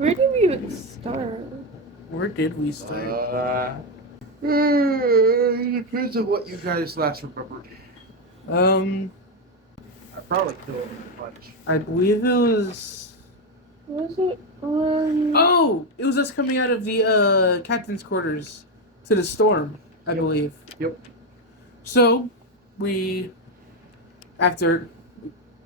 Where did we even start? Where did we start? It depends on what you guys last remembered. I probably killed a bunch. I believe it was. Was it Oh, it was us coming out of the captain's quarters to the storm, I believe. Yep. So, we, after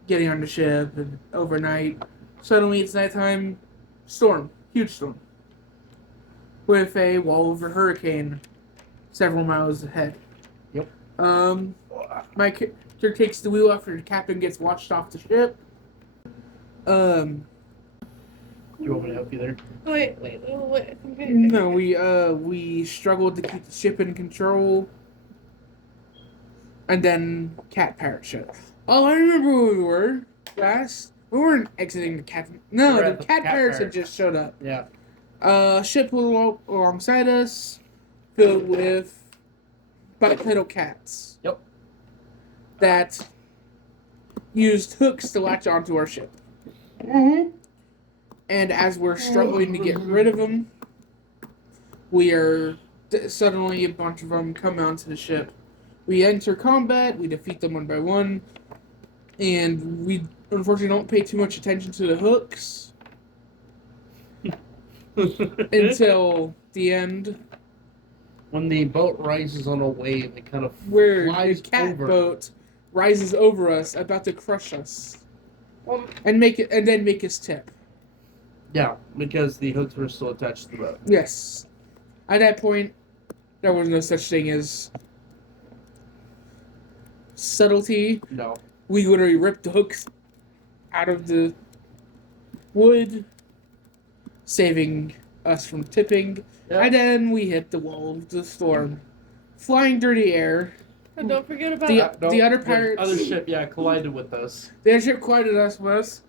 getting on the ship and overnight, suddenly it's nighttime. Storm, huge storm, with a wall of a hurricane several miles ahead. Yep. My character takes the wheel after the captain gets washed off the ship. You want me to help you there? Wait. I think No, we struggled to keep the ship in control, and then cat pirate ship. Oh, I remember where we were last. We weren't exiting the cat. No, the cat pirates had just showed up. Yeah. Ship alongside us, filled with bipedal cats. Yep. That used hooks to latch onto our ship. Mm-hmm. And as we're struggling to get rid of them, suddenly a bunch of them come onto the ship. We enter combat, we defeat them one by one, and we unfortunately don't pay too much attention to the hooks until the end. When the boat rises on a wave, it kind of Where flies the cat over. boat rises over us, about to crush us, Um, and then make us tip. Yeah, because the hooks were still attached to the boat. Yes. At that point, there was no such thing as subtlety. No. We literally ripped the hooks out of the wood, saving us from tipping. Yep. And then we hit the wall of the storm, flying through the air. and don't forget about The other pirates. The other ship, collided with us. The other ship collided us with us,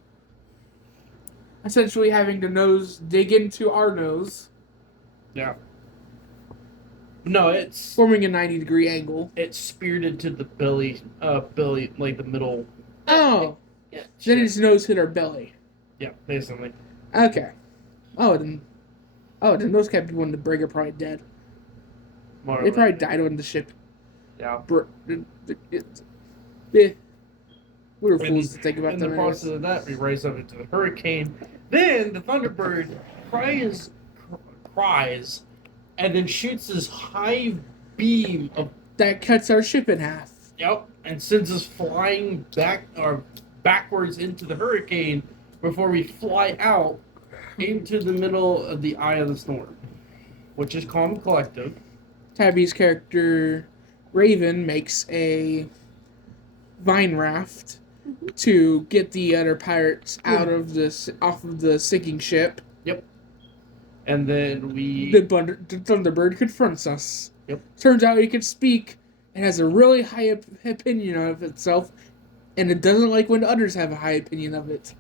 essentially having the nose dig into our nose, Yeah. No, it's forming a 90-degree angle. it speared into the belly, like the middle. Oh, Yeah. then his nose hit our belly. Yeah, basically. Okay. Then those cat people in the brig are probably dead. More They or probably less. died on the ship. Yeah. Yeah. We were fools to think about In the them. process of that, we rise up into the hurricane. Then the Thunderbird cries, and then shoots this high beam of That cuts our ship in half. and sends us flying backwards into the hurricane before we fly out into the middle of the eye of the storm, which is calm and collective. Tabby's character, Raven, makes a vine raft to get the other pirates off of the sinking ship. And then The Thunderbird confronts us. Yep. Turns out he can speak and has a really high opinion of itself, and it doesn't like when others have a high opinion of it.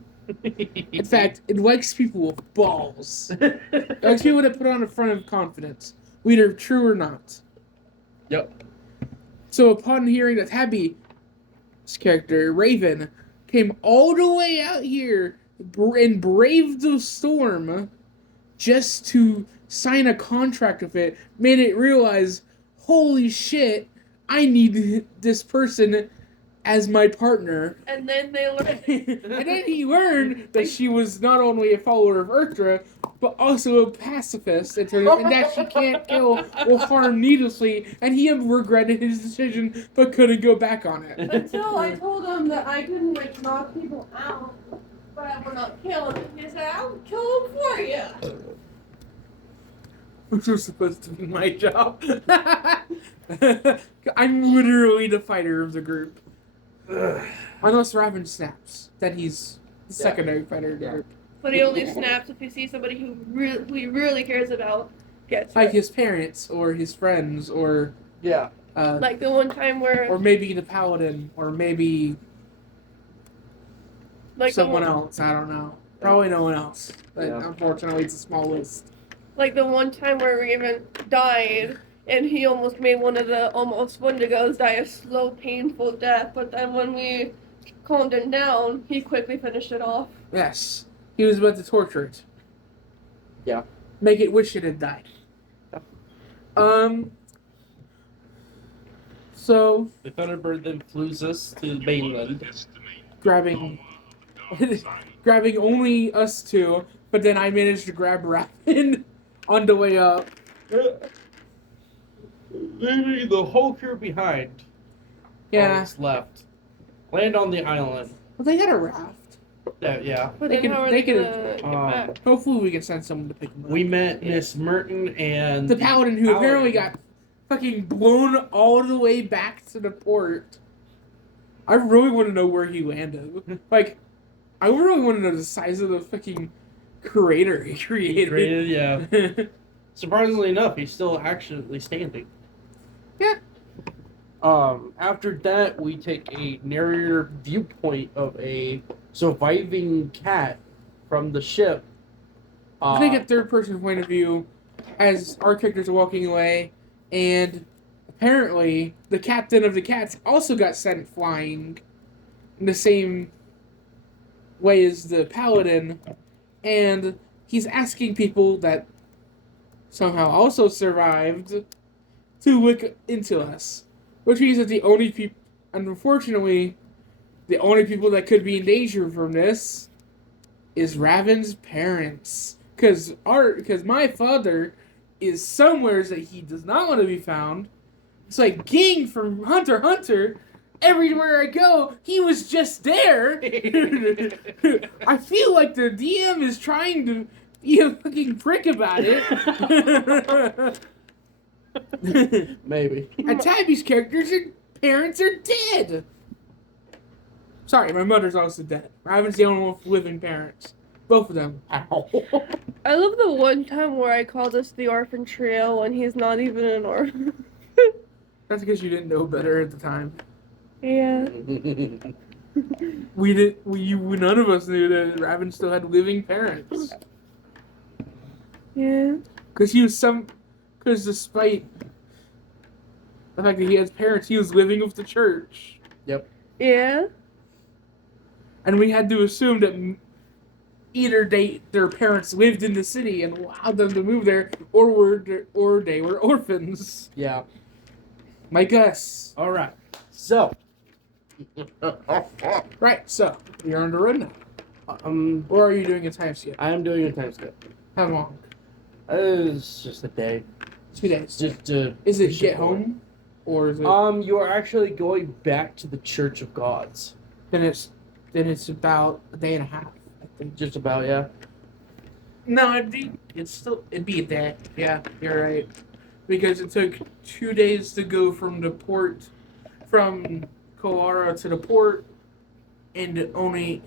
In fact, it likes people with balls. It likes people that put on a front of confidence, whether true or not. Yep. So upon hearing that Tabby's character, Raven, came all the way out here and braved the storm just to sign a contract with it, made it realize, holy shit, I need this person as my partner. And then they learned. And then he learned that she was not only a follower of Urtra, but also a pacifist, and that she can't kill or harm needlessly, and he regretted his decision, but couldn't go back on it. Until I told him that I couldn't knock people out, but I would not kill them. He said, "I would kill them for you." Which was supposed to be my job. I'm literally the fighter of the group. Unless Raven snaps, then he's the secondary fighter of the group. But he only snaps if he sees somebody who he really cares about gets Like hurt. his parents, or his friends, or Yeah. Like the one time where, or maybe the paladin, or maybe like someone else. I don't know. Probably no one else. But Yeah. unfortunately, it's a small list. Like the one time where Raven died, and he almost made one of the almost Wendigos die a slow, painful death. But then when we calmed him down, he quickly finished it off. Yes, he was about to torture it. Yeah. Make it wish it had died. So The Thunderbird then flews us to the mainland. grabbing grabbing only us two, but then I managed to grab Raven on the way up. Leaving the whole crew behind. Yeah. What's left. Land on the island. Well, they got a raft. Yeah. But They then can- how are they they can- gonna get back? Hopefully we can send someone to pick them up. We met Miss Merton and The paladin who apparently got fucking blown all the way back to the port. I really want to know where he landed. Like, I really want to know the size of the fucking crater he created. Yeah. Surprisingly enough, he's still actually standing. Yeah. After that, we take a narrator viewpoint of a surviving cat from the ship. I take a third-person point of view as our characters are walking away, and apparently the captain of the cats also got sent flying in the same way as the paladin, and he's asking people that somehow also survived to look into us, which means that the only people, unfortunately, the only people that could be in danger from this is Raven's parents. Because my father is somewhere that he does not want to be found. It's like Ging from Hunter x Hunter. Everywhere I go, he was just there. I feel like the DM is trying to be a fucking prick about it. Maybe. And Tabby's parents are dead. Sorry, my mother's also dead. Raven's the only one with living parents. Both of them. Ow. I love the one time where I called us the orphan trio when he's not even an orphan. That's because you didn't know better at the time. Yeah. None of us knew that Raven still had living parents. Yeah. Because despite the fact that he has parents, he was living with the church. Yep. Yeah. And we had to assume that either their parents lived in the city and allowed them to move there, or they were orphans. Yeah. My guess. All right. So. Right, so you're on the road now. Or are you doing a time skip? I am doing a time skip. How long? It's just a day. 2 days. Just to. Is it get home, or is it? You are actually going back to the Church of Gods. Then it's about a day and a half. I think. Just about, yeah. No, it'd be a day. Yeah, you're right. Because it took 2 days to go from Kolara to the port, and it only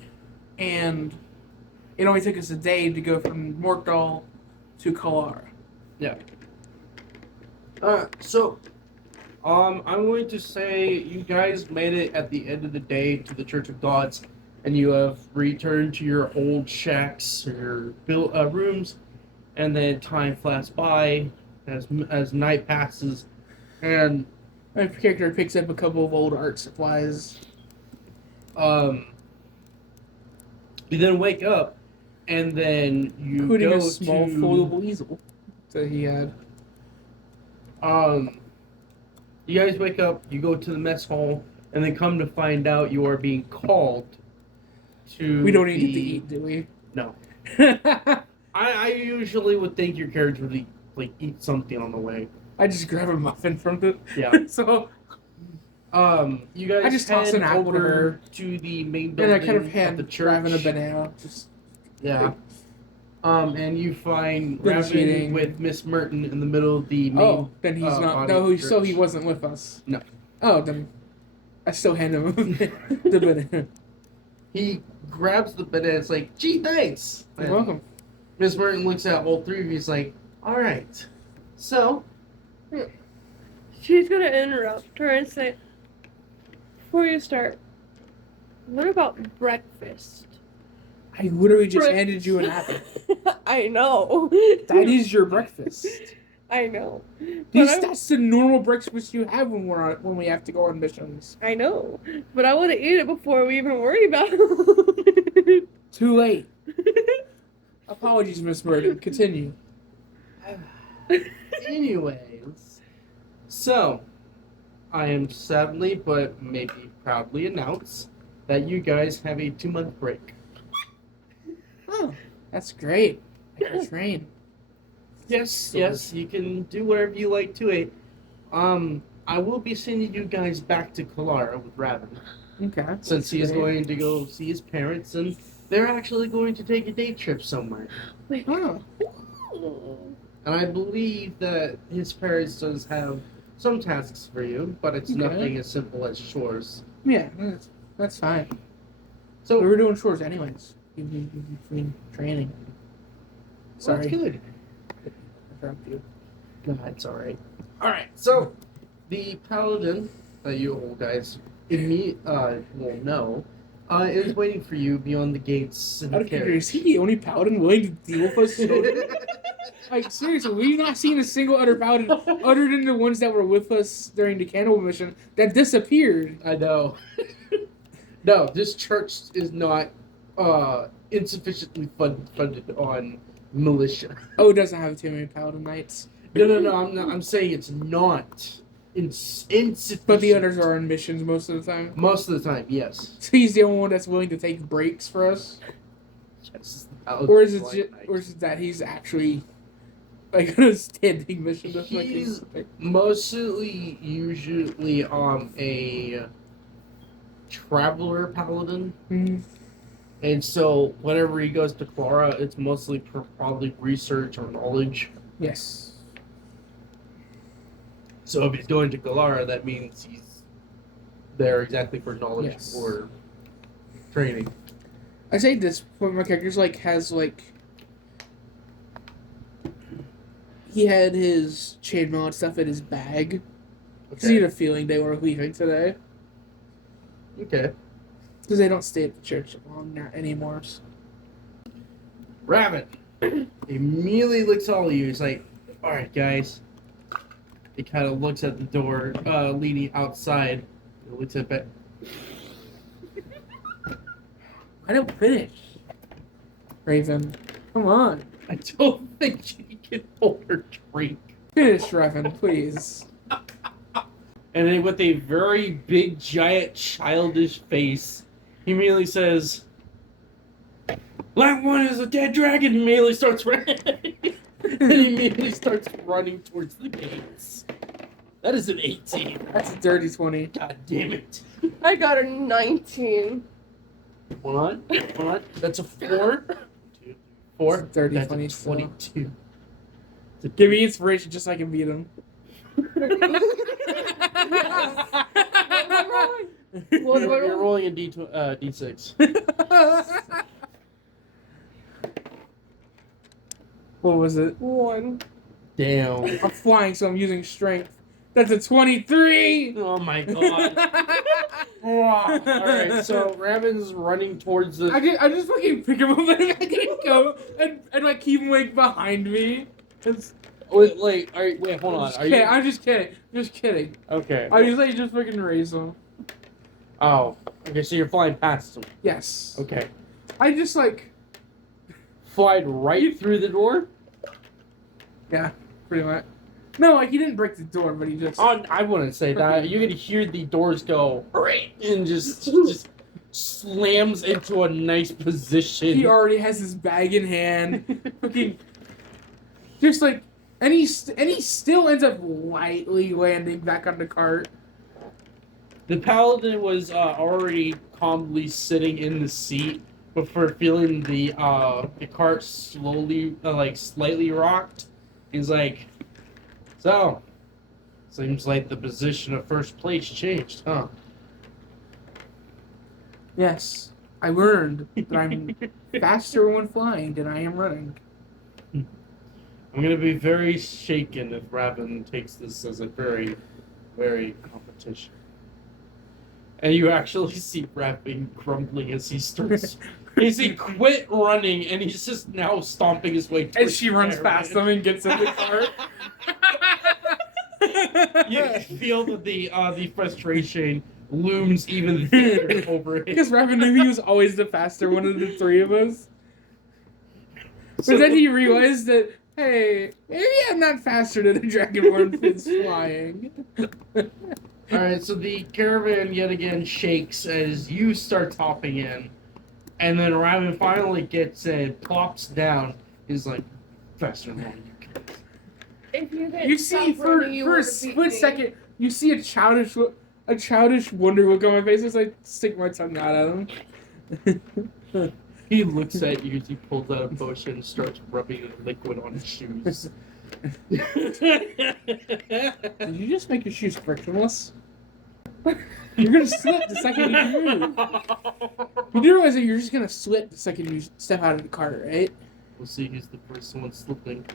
took us a day to go from Morkdal to Kolara. Yeah. I'm going to say you guys made it at the end of the day to the Church of Gods, and you have returned to your old shacks or your rooms, and then time flies by as night passes, and My character picks up a couple of old art supplies. you then wake up, and then you Including go a small to foldable easel that he had. You guys wake up, you go to the mess hall, and then come to find out you are being called to. We don't even get to eat, do we? No. I usually would think your character would eat something on the way. I just grab a muffin from the. Yeah. So. You guys I just toss head an apple to over her. to the main And building I kind of of hand the church. Raven a banana. Just. Yeah. And you find Then he's Raven eating. with Miss Merton in the middle of the main. Oh, then he's not. body No, of the so he church. wasn't with us. No. Oh, then I still hand him the banana. He grabs the banana. It's like, gee, thanks. You're welcome. Miss Merton looks at all three of you. He's like, all right. So, She's gonna interrupt her and say, before you start, what about breakfast? I literally just handed you an apple. I know. That is your breakfast. I know. That's the normal breakfast you have when we have to go on missions. I know. But I want to eat it before we even worry about it. Too late. Apologies, Miss Murden. Continue. Anyways, so I am sadly but maybe proudly announce that you guys have a 2-month break. Oh, that's great. I can train. Yes, you can do whatever you like to it. I will be sending you guys back to Kalara with Raven. Okay. Since he is going to go see his parents, and they're actually going to take a day trip somewhere. Oh. And I believe that his parents does have some tasks for you, but it's Okay. nothing as simple as chores. Yeah, that's fine. So We were doing chores anyways. Between training. Sorry. That's good. I dropped you. No, it's alright. Alright, so the paladin that you old guys will know is waiting for you beyond the gates in Out the of curiosity, is he the only paladin willing to deal with us? Like, seriously, we've not seen a single other paladin other than the ones that were with us during the cannibal mission that disappeared. I know. No, this church is not insufficiently funded on militia. Oh, it doesn't have too many paladin knights. No, I'm saying it's not insufficient. But the others are on missions most of the time. Most of the time, yes. So he's the only one that's willing to take breaks for us? Yes. Or is it that he's actually like on a standing mission? He's mostly usually a traveler paladin. Mm-hmm. And so whenever he goes to Clara, it's mostly probably research or knowledge. Yes. So if he's going to Galara, that means he's there exactly for knowledge Yes. or training. I say this when my character's has he had his chainmail and stuff in his bag. Because he had a feeling they were leaving today. Okay. Because they don't stay at the church long now anymore. Rabbit immediately looks at all of you. He's like, alright, guys. He kind of looks at the door leading outside. He looks at it. I don't finish. Raven, come on. I don't think she can hold her drink. Finish, Raven, please. And then with a very big, giant, childish face, he immediately says, that one is a dead dragon, and immediately starts running. And he immediately starts running towards the gates. That is an 18. That's a dirty 20. God damn it. I got a 19. Hold on. That's a 4. 4. That's a dirty That's 20 a still. 22. Give me inspiration just so I can beat him. You're rolling a D6. What was it? 1. Damn. I'm flying, so I'm using strength. That's a 23! Oh my god. Alright, so Raven's running towards the... I just fucking pick him up and I can go and like keep him like behind me. Wait, hold on. I'm just kidding. Just kidding. Okay. I usually just fucking raise him. Oh. Okay, so you're flying past him. Yes. Okay. I just like... Flied right through the door? Yeah, pretty much. No, like he didn't break the door, but he just... I wouldn't say that. You're gonna hear the doors go, and just slams into a nice position. He already has his bag in hand. Fucking... Just like... And he still ends up lightly landing back on the cart. The paladin was already calmly sitting in the seat before feeling the cart slowly, slightly rocked. He's like, so, seems like the position of first place changed, huh? Yes, I learned that I'm faster when flying than I am running. I'm gonna be very shaken if Raven takes this as a very, very competition. And you actually see Raven grumbling as he starts. He quit running and he's just now stomping his way. And she runs past him and gets in the cart. You feel that the frustration looms even thicker over it. Because Raven knew he was always the faster one of the three of us. But then he realized that, hey, maybe I'm not faster than a dragonborn that's flying. Alright, so the caravan yet again shakes as you start hopping in. And then Raven finally gets in, plops down. He's like, faster than you can. If you get You see, stopped running, you for a would've beat split me. second, you see a childish wonder look on my face as I stick my tongue out at him. He looks at you as he pulls out a potion and starts rubbing liquid on his shoes. Did you just make your shoes frictionless? You're gonna slip the second you move. You do realize that you're just gonna slip the second you step out of the cart, right? We'll see who's the first one slipping.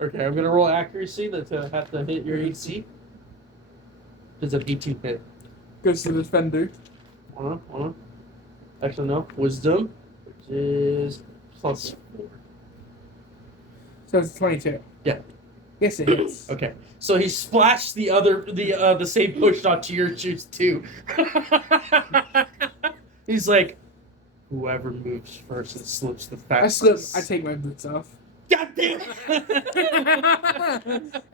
Okay, I'm gonna roll accuracy. That's have to hit your AC. Does a B2 hit? Goes to the defender. Hold on. Actually, no. Wisdom, which is +4. So it's 22. Yeah. Yes, it is. Okay. So he splashed the same push onto your shoes too. He's like, whoever moves first and slips the I fastest. slip. I take my boots off. God damn it!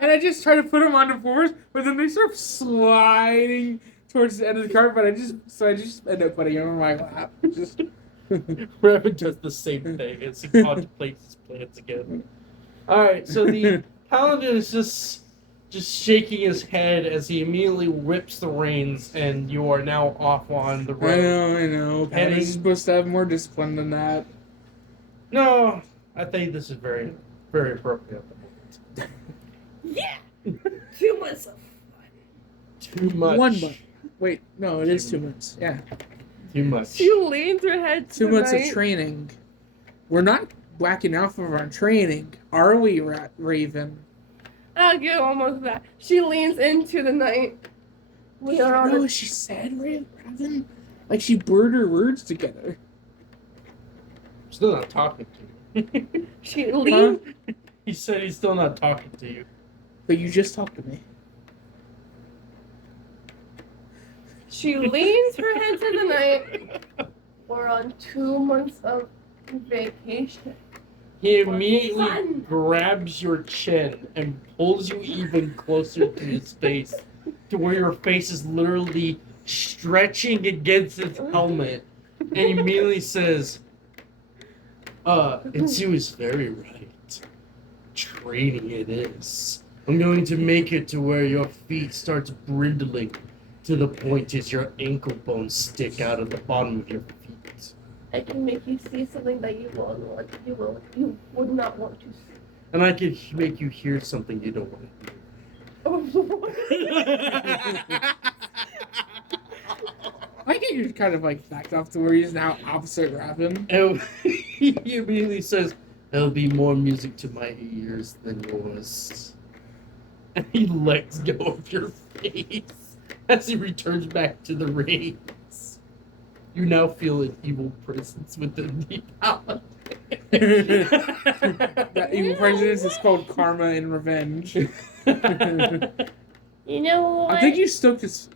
And I just try to put them onto force, but then they start sliding towards the end of the cart. But I just end up putting them on my lap. Just Raven does the same thing as he contemplates his plans again. Alright, so the paladin is just shaking his head as he immediately whips the reins, and you are now off on the road. I know. Paladin's supposed to have more discipline than that. No, I think this is very, very appropriate at the moment. Yeah! 2 months of fun. Too much. 1 month. Wait, no, it is 2 months. Yeah. Too much. She leans her head to 2 the months of right. training. We're not whacking off of our training, are we, Raven? I'll give almost that. She leans into the night. We are on know a what she said, Raven? Like she blurred her words together. I'm still not talking to you. She leans. He said he's still not talking to you. But you just talked to me. She leans her head to the night. We're on 2 months of vacation. He immediately Fun. grabs your chin and pulls you even closer to his face, to where your face is literally stretching against his helmet, and he immediately says, and she was very right. Training it is. I'm going to make it to where your feet starts brindling to the point as your ankle bones stick out of the bottom of your feet. I can make you see something that you would not want to see. And I can make you hear something you don't want to hear. I get you're kind of like backed off to where he's now opposite Raven. And he immediately says, there'll be more music to my ears than yours. And he lets go of your face as he returns back to the reins. You now feel an evil presence within the paladin. That evil presence is called karma and revenge. You know what? I think you stoked this.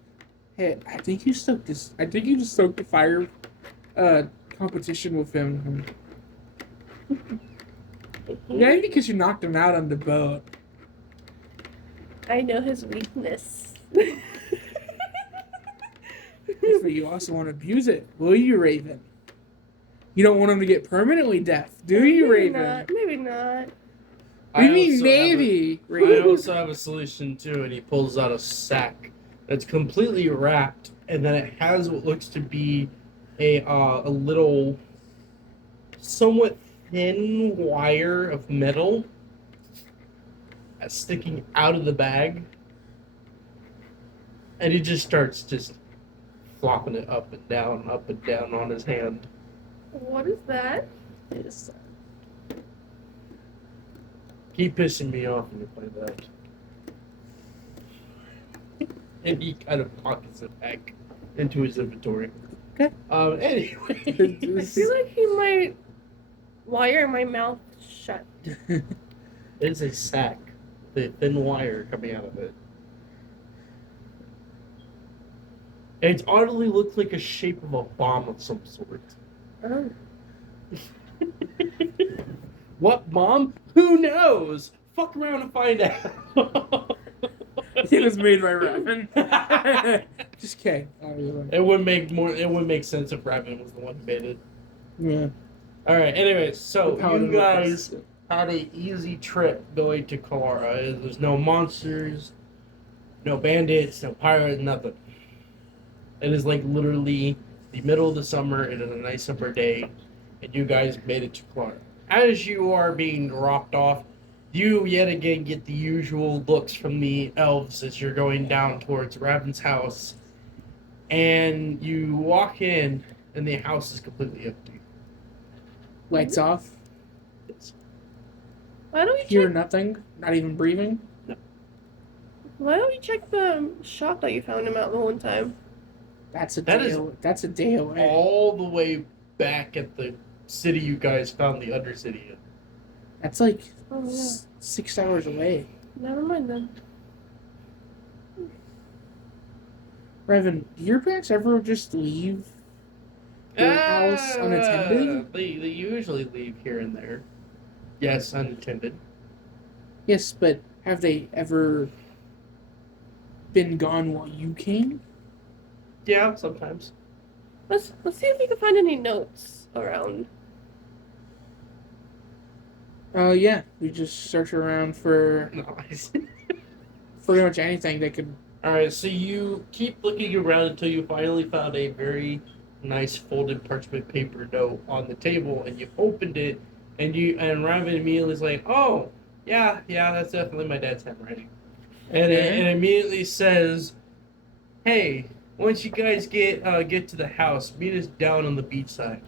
Hey, I think you just stoked the fire competition with him. Maybe because you knocked him out on the boat. I know his weakness. But you also want to abuse it, will you, Raven? You don't want him to get permanently deaf, do you, Raven? Maybe not. What do you mean maybe, I Raven? also have a solution too, and he pulls out a sack that's completely wrapped, and then it has what looks to be a little, somewhat thin wire of metal sticking out of the bag, and he just starts flopping it up and down on his hand. What is that? Keep pissing me off when you play that. And he kind of pockets it back into his inventory. Okay. Anyway. I feel like he might wire my mouth shut. It is a sack. The thin wire coming out of it. And it oddly looks like a shape of a bomb of some sort. Oh. Mom? Who knows? Fuck around and find out. It was made by Raven. Just kidding. It would make sense if Raven was the one who made it. Yeah. All right. Anyways, so Paladin you guys requests- had a easy trip going to Kalara. There's no monsters, no bandits, no pirates, nothing. It is like literally the middle of the summer. It is a nice summer day, and you guys made it to Kalara. As you are being dropped off, you yet again get the usual looks from the elves as you're going down towards Raven's house, and you walk in, and the house is completely empty. Lights off. Why don't we Hear check? nothing. Not even breathing. Why don't we check the shop that you found him at the one time? That's a That day. is That's a day away. all the way back at the city you guys found the Undercity in. That's like Oh yeah. 6 hours away. Never mind then. Raven, do your parents ever just leave their house unattended? They usually leave here and there. Yes, unattended. Yes, but have they ever been gone while you came? Yeah, sometimes. Let's see if we can find any notes around. Yeah. We just search around for Nice. pretty much anything they could. Alright, so you keep looking around until you finally found a very nice folded parchment paper note on the table, and you opened it, and Raven immediately is like, "Oh, yeah, that's definitely my dad's handwriting," and it immediately says, "Hey, once you guys get to the house, meet us down on the beach side."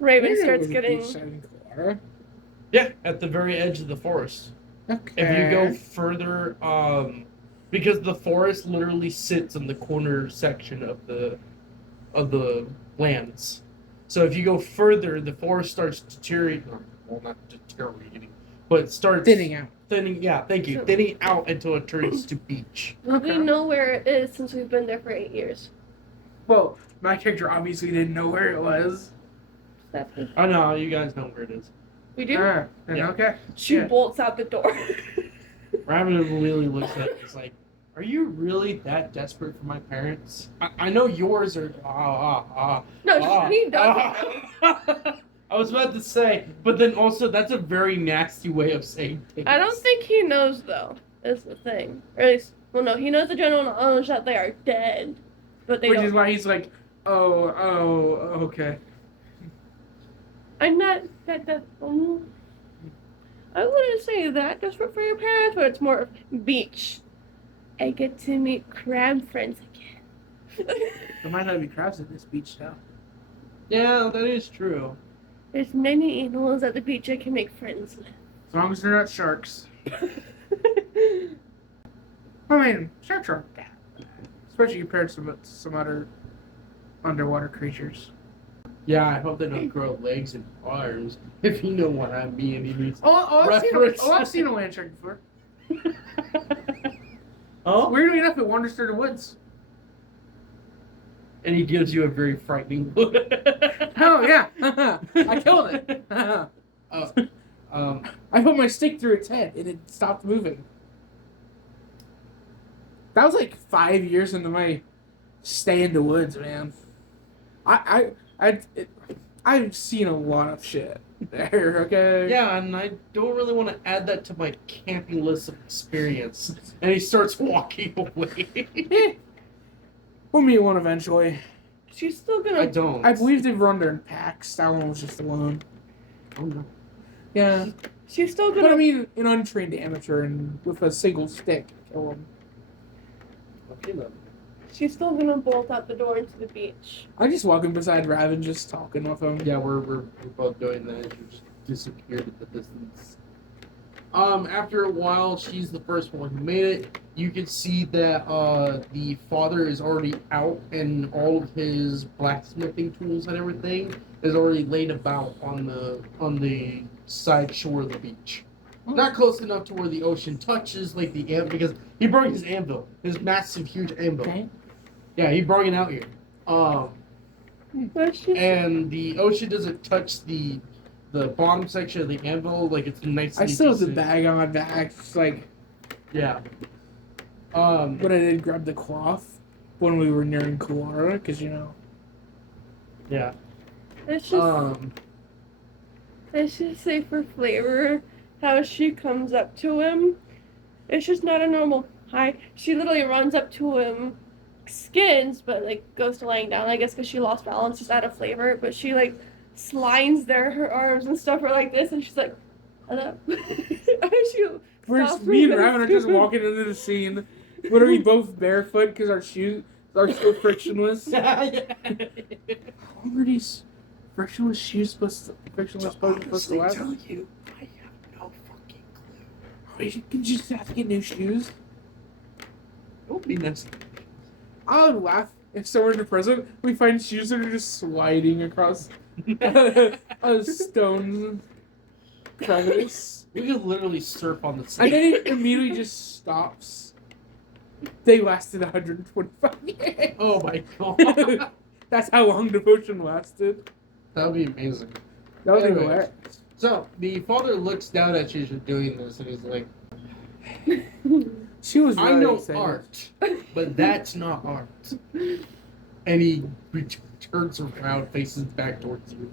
Raven Where starts was the getting. beach side in Clara? Yeah, at the very edge of the forest. Okay. If you go further, because the forest literally sits in the corner section of the lands. So if you go further, the forest starts deteriorating. Well, not deteriorating, but it starts Thinning out. Yeah, thank you. So- Thinning out until it turns to beach. We Okay. know where it is since we've been there for 8 years. Well, my character obviously didn't know where it was. Stephanie. Oh no, you guys know where it is. We do. Then Yeah. okay. She yeah. bolts out the door. Raven immediately looks at it. He's like, "Are you really that desperate for my parents? I know yours are." No, he doesn't. I was about to say, but then also that's a very nasty way of saying things. I don't think he knows though. Is the thing. Or at least, well, no, he knows the general knowledge that they are dead, but they Which don't. is why he's like, oh, okay. I'm not that. I wouldn't say that desperate for your parents, but it's more of beach. I get to meet crab friends again. There might not be crabs at this beach now. Yeah, that is true. There's many animals at the beach I can make friends with. As long as they're not sharks. I mean, sharks aren't bad. Especially compared to some other underwater creatures. Yeah, I hope they don't grow legs and arms. If you know what I mean. He means I've seen a land shark before. Oh, Weirdly enough, it wanders through the woods. and he gives you a very frightening look. Oh, yeah. I killed it. I put my stick through its head and it stopped moving. That was like 5 years into my stay in the woods, man. I've seen a lot of shit there, okay? Yeah, and I don't really want to add that to my camping list of experience. And he starts walking away. We'll meet one eventually. She's still gonna. I don't. I believe they've run there in packs. That one was just alone. Yeah. She's still But I gonna. mean, an untrained amateur and with a single stick, kill him. Okay, then. She's still gonna bolt out the door into the beach. I just walking beside Raven, just talking with him. Yeah, we're both doing that. You just disappeared at the distance. After a while, she's the first one who made it. You can see that the father is already out, and all of his blacksmithing tools and everything is already laid about on the side shore of the beach. Not close enough to where the ocean touches, like the anvil, because he brought his anvil, his massive, huge anvil. Okay. Yeah, he brought it out here. But it's just, and the ocean doesn't touch the bottom section of the anvil, like it's nice. I still have the bag on my back. It's like Yeah. but I did grab the cloth when we were nearing Kalara, because Yeah. it's just, let's just say for flavor, how she comes up to him. It's just not a normal hi. She literally runs up to him, skins, but like goes to laying down. I guess because she lost balance, just out of flavor. But she like slides there, her arms and stuff are like this, and she's like, "Hello." And she Whereas stops me and for Raven are just walking into the scene. What are we both barefoot because our shoes are still frictionless? How long are these frictionless shoes supposed to last? Tell you, I have no fucking clue. You can just have to get new shoes. Don't be nasty. I would laugh if somewhere in the present we find shoes that are just sliding across a stone crevice. We could literally surf on the And sand. then it immediately just stops. They lasted 125 years. Oh my god. That's how long devotion lasted. That would be amazing. That was Anyway. hilarious. So, the father looks down at you as you're doing this, and he's like, She was. I Really know excited. art, but that's not art. And he turns around, faces back towards you.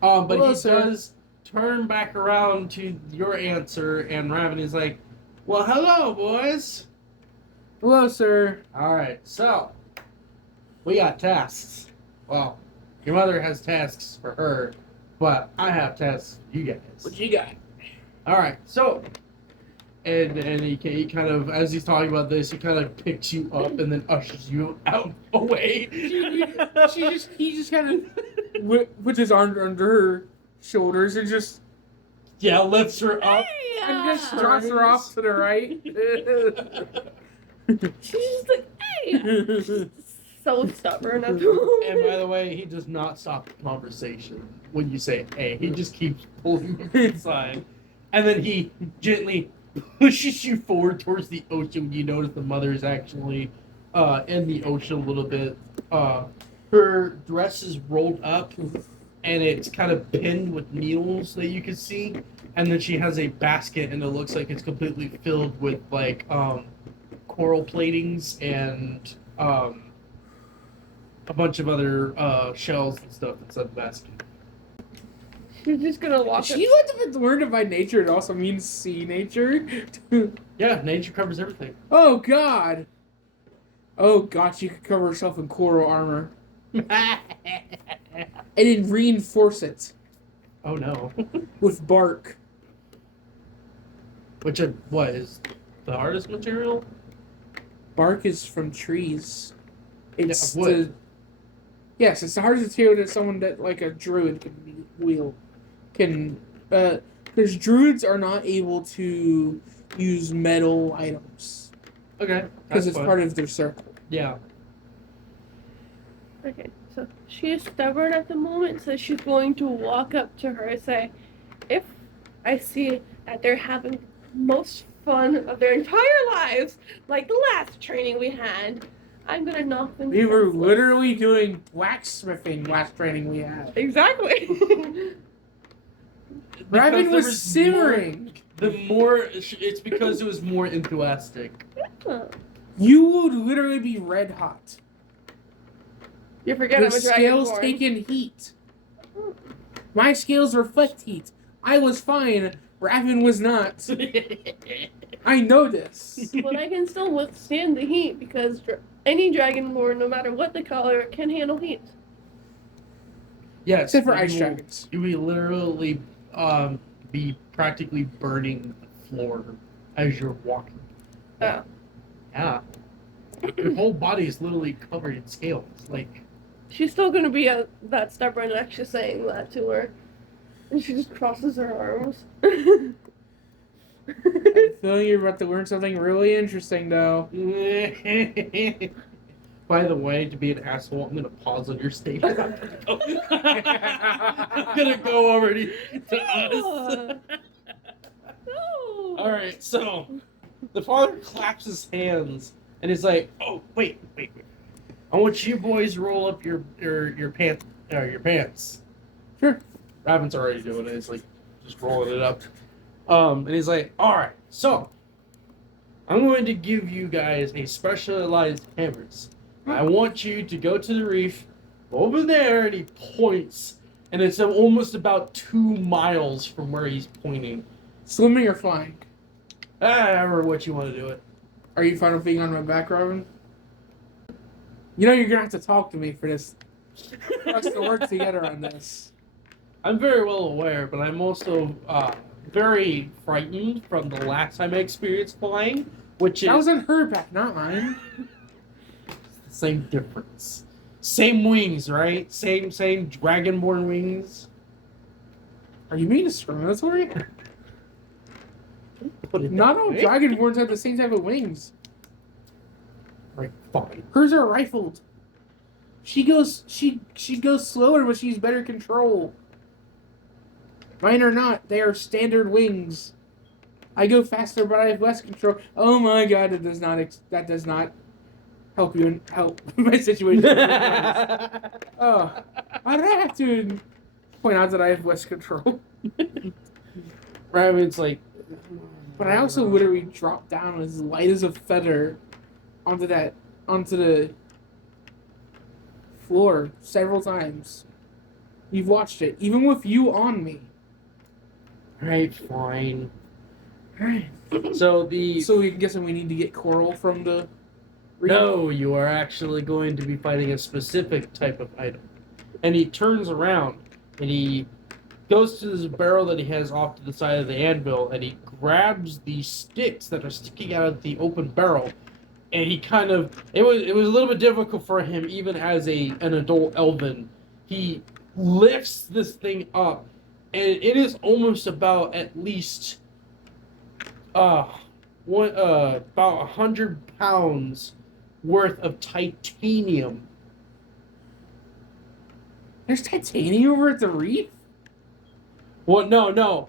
But Hello, he sir. does turn back around to your answer, and Raven is like, well, hello, boys. Hello, sir. Alright, so, we got tasks. Well, your mother has tasks for her, but I have tasks for you guys. What you got? Alright, so, and he kind of, as he's talking about this, he kind of picks you up and then ushers you out away. He just kind of puts his arm under her shoulders and just lifts her up. and just drops her off to the right. She's just like, hey. So stubborn at the moment. And by the way, he does not stop the conversation when you say hey. He just keeps pulling you inside. And then he gently pushes you forward towards the ocean. You notice the mother is actually in the ocean a little bit. Her dress is rolled up and it's kind of pinned with needles that you can see. And then she has a basket and it looks like it's completely filled with like coral platings and a bunch of other shells and stuff inside the basket. She's just gonna walk She went to learn it by nature. It also means sea nature. Yeah, nature covers everything. Oh God. Oh God, she could cover herself in coral armor and then reinforce it Oh no. with bark. Which what is the hardest material? Bark is from trees. It's Yeah, wood. yes, it's the hardest material that someone that like a druid can wield. Because druids are not able to use metal items Okay. because it's part of their circle. Yeah. Okay, so she is stubborn at the moment, so she's going to walk up to her and say, if I see that they're having most fun of their entire lives, like the last training we had, I'm gonna knock them We were senseless." literally doing blacksmithing last training we had. Exactly. Raven Because there was simmering. It's because it was more enthusiastic. You would literally be red hot. You forget Your I'm a scales dragonborn. take in heat. My scales reflect heat. I was fine. Raven was not. I know this. But I can still withstand the heat because any dragonborn, no matter what the color, can handle heat. Yes. Except for but ice you will- dragons. You will literally be practically burning the floor as you're walking. Oh. Yeah. Your whole body is literally covered in scales. Like, She's still gonna be that stubborn actually saying that to her. And she just crosses her arms. I feel you're about to learn something really interesting, though. by the way, to be an asshole, I'm gonna pause on your statement. I'm gonna go over to us. No. All right, so the father claps his hands and is like, "Oh, wait. I want you boys to roll up your pants." your pants. Sure. Raven's already doing it. He's like just rolling it up. And he's like, all right, so I'm going to give you guys a specialized hammers. I want you to go to the reef over there, and he points, and it's almost about 2 miles from where he's pointing. Swimming or flying? However, what you want to do it. Are you fine with being on my back, Robin? You know you're gonna have to talk to me for this. For us to work together on this. I'm very well aware, but I'm also very frightened from the last time I experienced flying, which is That was on her back, not mine. the same difference. Same wings, right? Same dragonborn wings. Are you being discriminatory? Put it Not that all way. dragonborns have the same type of wings. Right, fine. Hers are rifled. She goes slower, but she's better control. Mine are not. They are standard wings. I go faster, but I have less control. Oh my god, that does not help you and help my situation. Oh, I have to point out that I have less control. Raven's like, But I also literally dropped down as light as a feather onto the floor several times. You've watched it, even with you on me. right, fine. Alright. So I'm guessing we need to get coral from the reef? no, you are actually going to be fighting a specific type of item. And he turns around and he goes to this barrel that he has off to the side of the anvil, and he grabs the sticks that are sticking out of the open barrel, and he kind of it was a little bit difficult for him even as an adult elven. He lifts this thing up, and it is almost about at least about 100 pounds worth of titanium. There's titanium over at the reef? Well, no.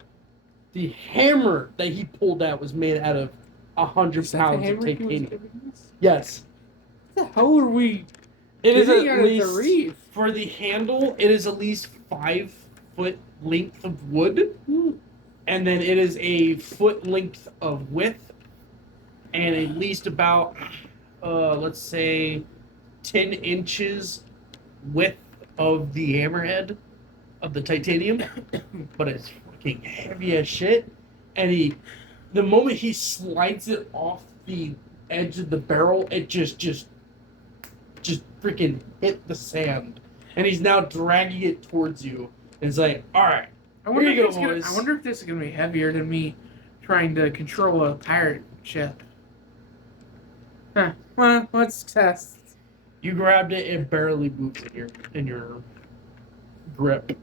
The hammer that he pulled out was made out of 100 Is that the pounds of hammer he was titanium. giving us? Yes. What the hell are we It is getting at out of least, the reef? for the handle, it is at least 5 foot length of wood. And then it is a foot length of width. And at least about, let's say, 10 inches width of the hammerhead of the titanium. But it's fucking heavy as shit. And the moment he slides it off the edge of the barrel, it just freaking hit the sand. And he's now dragging it towards you. And it's like, alright, I wonder, here you if go, boys. I wonder if this is going to be heavier than me trying to control a pirate ship. Huh. Well, let's test. You grabbed it, it barely moves in your grip.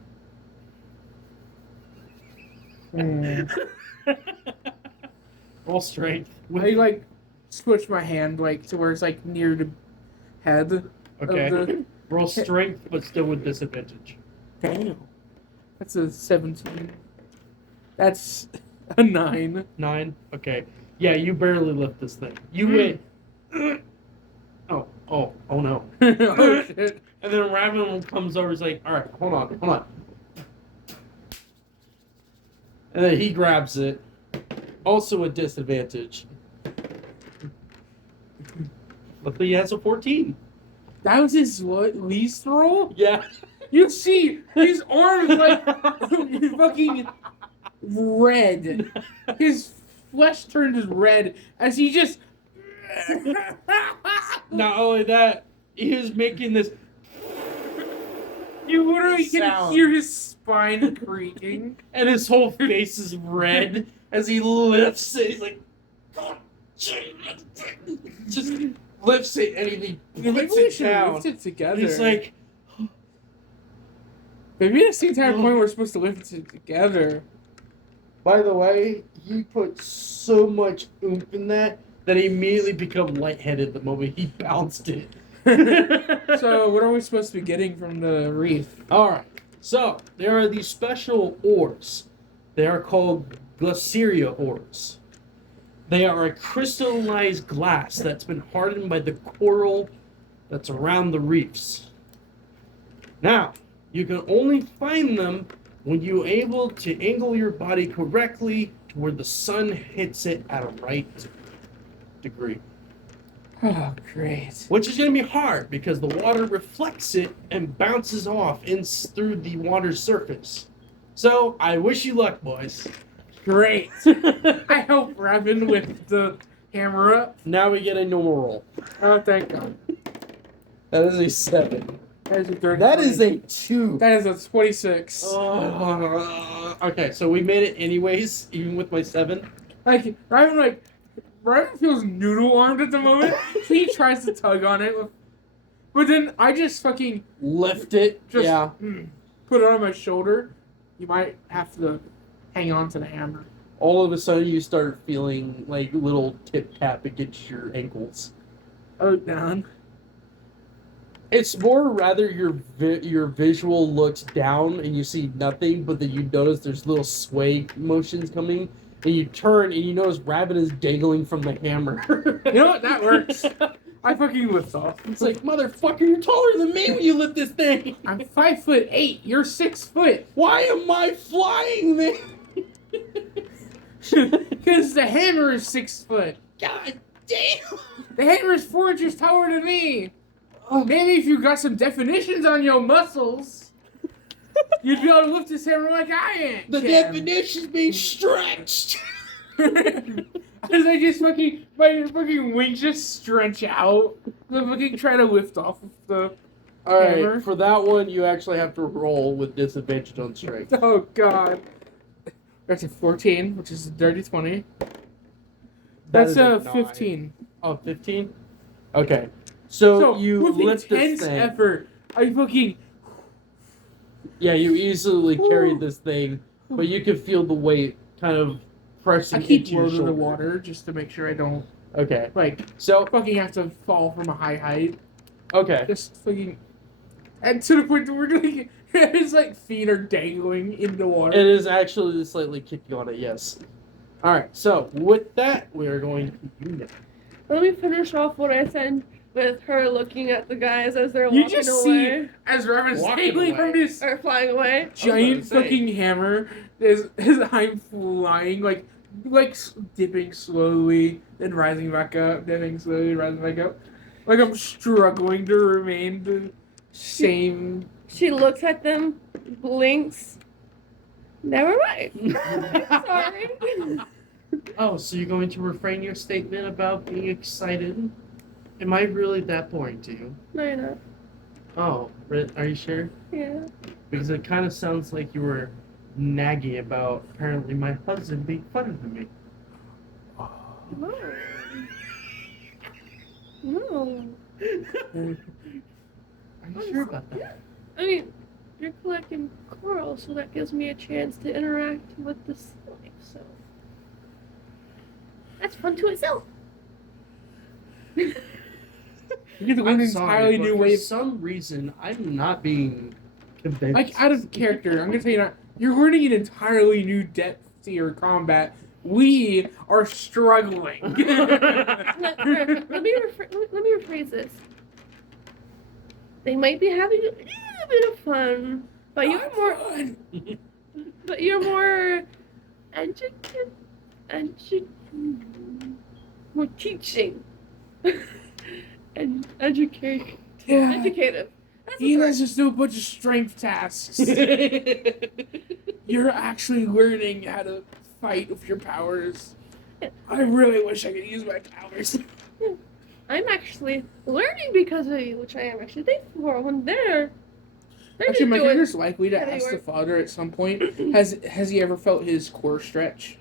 Roll strength. I squish my hand to where it's near the head. Okay. Of the... Roll strength, but still with disadvantage. Damn. That's a 17. That's a 9. 9? Okay. Yeah, you barely lift this thing. You went. Oh no. Oh shit. And then Raven comes over and is like, alright, hold on. And then he grabs it. Also a disadvantage. Luckily he has a 14. That was his least roll? Yeah. You see, his arm is fucking red. His flesh turns red as he just. Not only that, he is making this. You literally can sound. hear his spine creaking. And his whole face is red as he lifts it. He's like, just lifts it and he Maybe puts we it should down. lift it together. He's like, maybe that's the entire point we're supposed to lift it together. by the way, he put so much oomph in that he immediately became lightheaded the moment he bounced it. So, what are we supposed to be getting from the reef? Alright, so there are these special ores. They are called glaciria ores. They are a crystallized glass that's been hardened by the coral that's around the reefs. Now, You can only find them when you're able to angle your body correctly to where the sun hits it at a right degree. Oh, great. Which is going to be hard because the water reflects it and bounces off through the water's surface. So, I wish you luck, boys. Great. I help Raven with the hammer up. Now we get a normal roll. Oh, thank God. That is a 7. That is a 30. That is a 2. That is a 26. Okay, so we made it anyways, even with my 7. Raven feels noodle armed at the moment. He tries to tug on it, but then I just fucking Lift it. just Yeah. put it on my shoulder. You might have to hang on to the hammer. All of a sudden, you start feeling like little tip tap against your ankles. Oh, down. It's more rather your visual looks down and you see nothing, but then you notice there's little sway motions coming, and you turn and you notice Rabbit is dangling from the hammer. You know what? That works. I fucking lift off. It's like, motherfucker, you're taller than me when you lift this thing. I'm 5'8". You're 6 foot. Why am I flying then? Because the hammer is 6 foot. God damn. The hammer is 4 inches taller than me. Maybe if you got some definitions on your muscles, you'd be able to lift this hammer like I am. The definition's being stretched. As I just my fucking wings just stretch out. I'm fucking trying to lift off of the Alright, hammer. for that one, you actually have to roll with disadvantage on strength. Oh, God. That's a 14, which is a dirty 20. That's a 15. Oh, 15? Okay. So you with lift this intense thing. effort, I fucking... Yeah, you easily carried this thing, but you can feel the weight kind of pressing I keep into your low to shoulder. the water just to make sure I don't, Okay. so fucking have to fall from a high height. Okay. Just fucking... And to the point that we're doing... His, feet are dangling in the water. It is actually slightly kicking on it, yes. Alright, so with that, we are going to do that. Let me finish off what I said with her looking at the guys as they're You walking just away. see, as Raven's Walking dangling away. from this Or flying away. giant say. fucking hammer, as I'm flying, dipping slowly, then rising back up, dipping slowly, rising back up. Like I'm struggling to remain the same. She looks at them, blinks. Never mind. Sorry. Oh, so you're going to refrain your statement about being excited? Am I really that boring to you? No, you're not. Oh, are you sure? Yeah. Because it kind of sounds like you were nagging about apparently my husband being funny to me. No. No. Are you sure about that? I mean, you're collecting coral, so that gives me a chance to interact with the slime, so. That's fun to itself. You get to learn I'm an sorry, entirely but new for way of... some reason, I'm not being convinced. Like, out of character, I'm gonna tell you that you're learning an entirely new depth to your combat. We are struggling. let me rephrase this. They might be having a little bit of fun, but you're more more teaching and educative. Yeah. Educative. That's the You word. guys just do a bunch of strength tasks. You're actually learning how to fight with your powers. I really wish I could use my powers. I'm actually learning because of you, which I am actually thankful for. When they're Actually, just my doing character's likely to heavy ask the work. father at some point, has he ever felt his core stretch?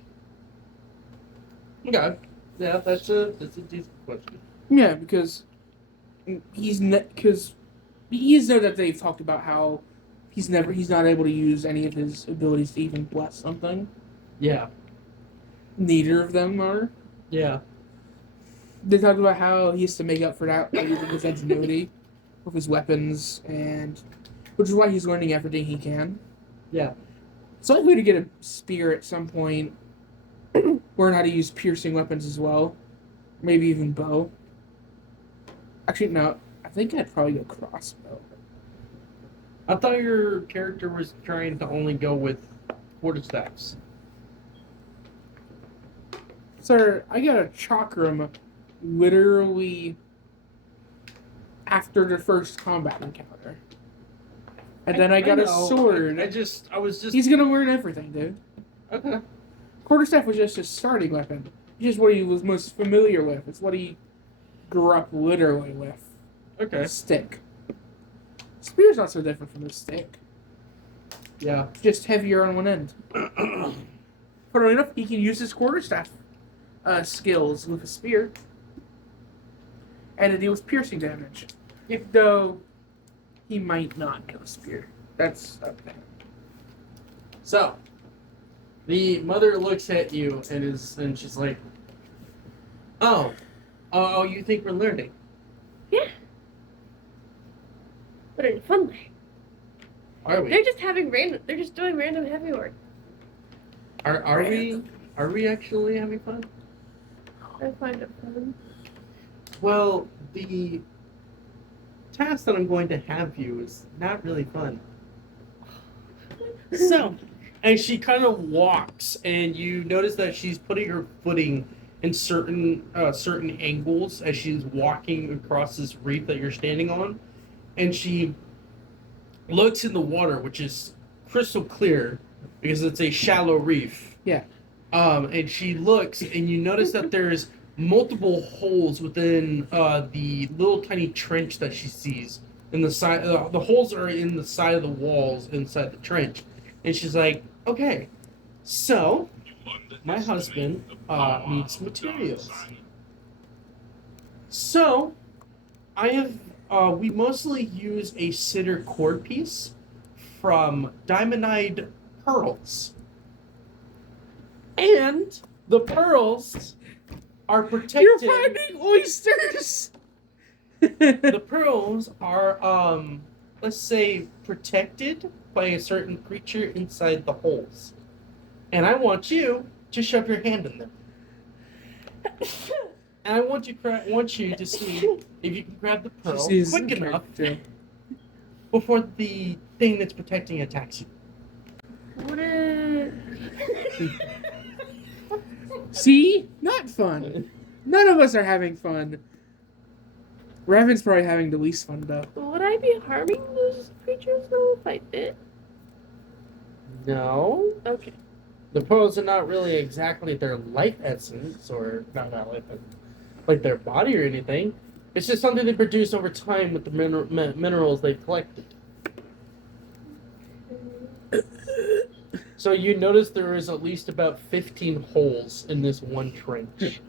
Okay. Yeah, that's a decent question. Yeah, because he's know that they've talked about how he's not able to use any of his abilities to even bless something. Yeah. Neither of them are. Yeah. They talked about how he has to make up for that by using his ingenuity with his weapons, and which is why he's learning everything he can. Yeah. It's likely to get a spear at some point. Learn how to use piercing weapons as well. Maybe even bow. Actually, no. I think I'd probably go crossbow. I thought your character was trying to only go with quarterstaffs. Sir, I got a chakram literally after the first combat encounter. And then I got a know. sword. I was just. He's gonna learn everything, dude. Okay. Quarterstaff was just his starting weapon. It's just what he was most familiar with. It's what he grew up literally with. Okay. A stick. Spear's not so different from a stick. Yeah. Just heavier on one end. Funnily enough, he can use his quarterstaff skills with a spear. And it deals piercing damage. Though he might not kill a spear. That's up there. So, the mother looks at you and she's like, "Oh, you think we're learning?" Yeah. But in a fun way. Are we? They're just doing random heavy work. Are we actually having fun? I find it fun. Well, the task that I'm going to have you is not really fun. So, and she kind of walks, and you notice that she's putting her footing in certain angles as she's walking across this reef that you're standing on, and she looks in the water, which is crystal clear because it's a shallow reef. Yeah. And she looks, and you notice that there's multiple holes within the little tiny trench that she sees in the side. The holes are in the side of the walls inside the trench, and she's like, "Okay, so my husband needs materials. So I have. We mostly use a cedar cord piece from diamondite pearls, and the pearls are protected. You're finding oysters! The pearls are, let's say, protected by a certain creature inside the holes. And I want you to shove your hand in them. And I want you to see if you can grab the pearl quick enough before the thing that's protecting attacks you. What is... See? Not fun. None of us are having fun. Raven's probably having the least fun, though. Would I be harming those creatures though if I did? No. Okay. The pearls are not really exactly their life essence, or not life essence, like their body or anything. It's just something they produce over time with the minerals they collected. So you notice there is at least about 15 holes in this one trench.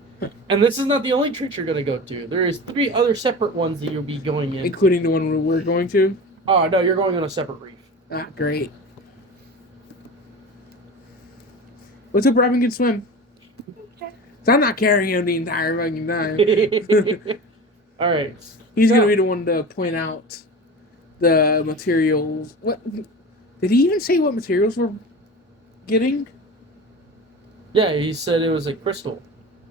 And this is not the only trench you're going to go to. There is 3 other separate ones that you'll be going in. Including the one we're going to? Oh, no, you're going on a separate reef. Ah, great. What's up, Robin can swim? Okay. So I'm not carrying him the entire fucking time. Alright. He's going to be the one to point out the materials. What? Did he even say what materials we're getting? Yeah, he said it was a crystal.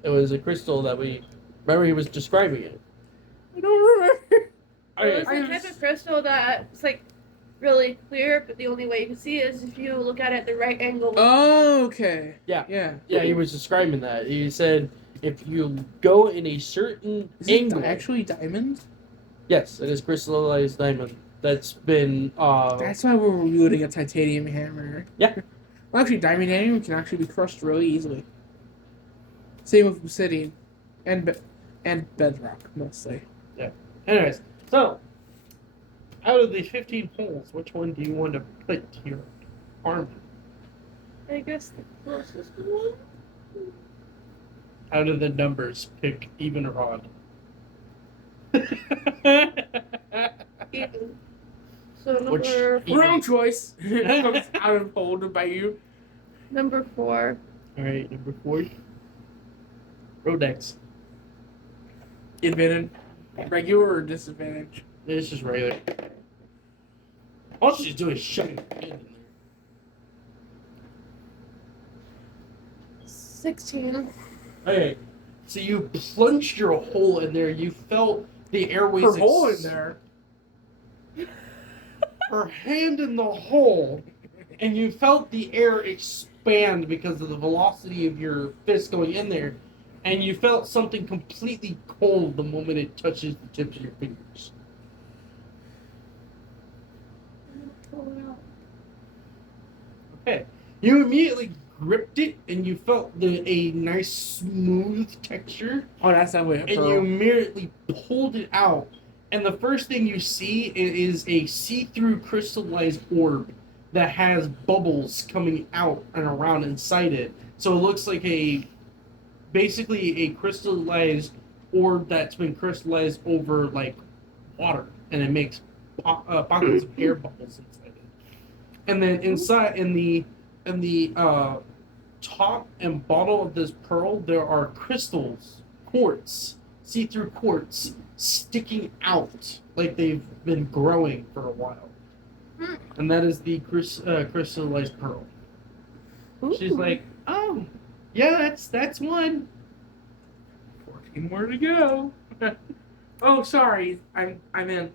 It was a crystal that we... Remember, he was describing it. I don't remember. It's a type of crystal that's like really clear, but the only way you can see it is if you look at it at the right angle. Oh, okay. Yeah. Yeah. Yeah, he was describing that. He said if you go in a certain Is angle... it actually diamond? Yes, it is crystallized diamond. That's been... That's why we're wielding a titanium hammer. Yeah. Well, actually, diamond can actually be crushed really easily. Same with obsidian. And bedrock, mostly. Yeah. Anyways, so... Out of the 15 holes, which one do you want to put to your armor? I guess the closest one. Out of the numbers, pick even or odd. Even. So Which- number Even. Wrong choice. Comes out of hold by you. number 4. Alright, number 4. Rodex. Advantage. Regular or disadvantage? It's just regular. All she's doing is shoving her hand in there. 16. Okay, so you plunged your hole in there. You felt the airways. Her hole in there. her hand in the hole, and you felt the air expand because of the velocity of your fist going in there, and you felt something completely cold the moment it touches the tips of your fingers. Pull it out. Okay. You immediately gripped it, and you felt a nice smooth texture, Oh, that's not way. and you immediately pulled it out. And the first thing you see is a see-through crystallized orb that has bubbles coming out and around inside it. So it looks like basically a crystallized orb that's been crystallized over like water, and it makes pockets of air bubbles inside it. And then inside in the top and bottom of this pearl, there are crystals, quartz, see-through quartz sticking out like they've been growing for a while. And that is the crystallized pearl. She's like, oh, yeah, that's one. 14 more to go. Oh, sorry. I'm in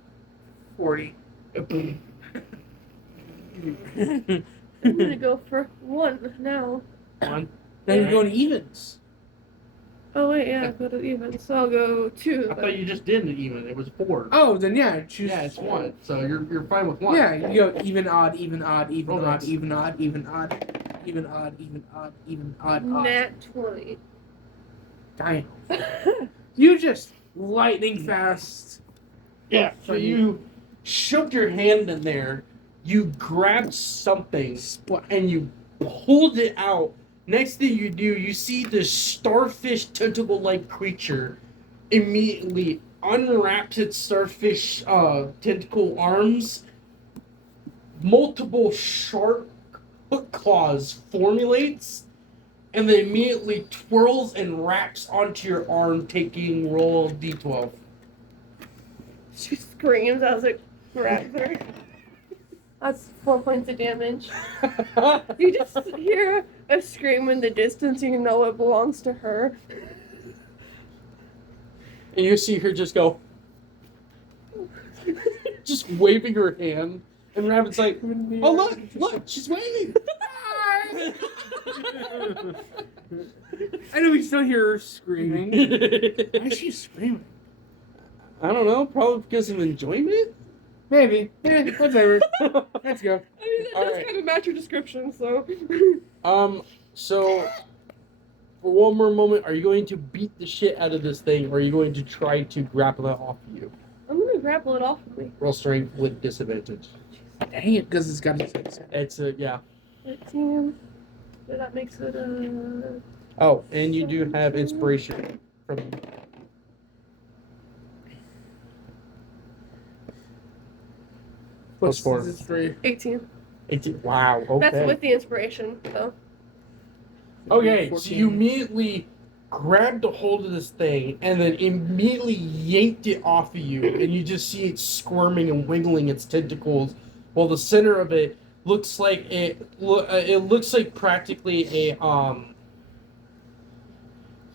40. I'm gonna go for 1 now. One. Now you're going evens. Oh wait, yeah, go to even. So I'll go 2. I thought you just did an even. It was 4. Oh, then yeah, choose. Yeah, it's 1. So you're fine with 1. Yeah, you go even, odd, even, odd, even, Oh, odd, nice. even, odd, even, odd, even, odd, even, odd, even, odd, odd. Nat 20. Damn. You just lightning fast. Yeah. So you shoved your hand in there. You grabbed something and you pulled it out. Next thing you do, you see this starfish tentacle-like creature immediately unwraps its starfish tentacle arms. Multiple sharp hook claws formulates, and then immediately twirls and wraps onto your arm, taking roll d12. She screams as it grabs her. That's 4 points of damage. You just hear a scream in the distance, and you know it belongs to her. And you see her just go, just waving her hand, and Rabbit's like, oh look, she's waving. I know we still hear her screaming. Why is she screaming? I don't know, probably because of enjoyment. Maybe. Yeah, whatever. Let's go. I mean, that All does right. kind of match your description, so. So for one more moment, are you going to beat the shit out of this thing, or are you going to try to grapple it off of you? I'm gonna grapple it off of me. Roll strength with disadvantage. Dang it, because it's got its It's yeah. 13. So that makes it Oh, and you do have inspiration from. Plus 4. 18. Wow. Okay. That's with the inspiration, so. Okay, so you immediately grabbed a hold of this thing and then immediately yanked it off of you, and you just see it squirming and wiggling its tentacles, while the center of it looks like it looks like practically a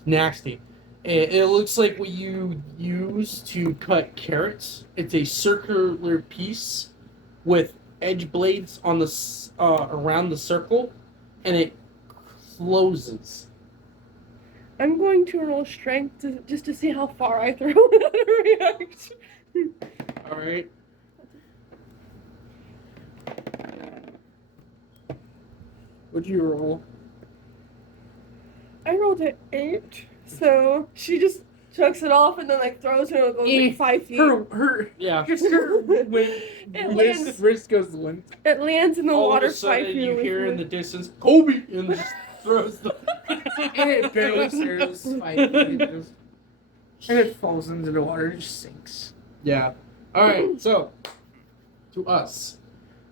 nasty. It looks like what you use to cut carrots. It's a circular piece with edge blades on the around the circle, and it closes. I'm going to roll strength just to see how far I throw it and react. All right. What'd you roll? I rolled an 8, so she just chucks it off and then like throws it and it goes like 5 feet. Her, Yeah. just her wrist goes limp. It lands in the All water of a 5 sudden, feet you away hear from in me. the distance, Kobe, and just throws the. And it barely serves 5 feet. And it falls into the water and just sinks. Yeah. All right. So, to us.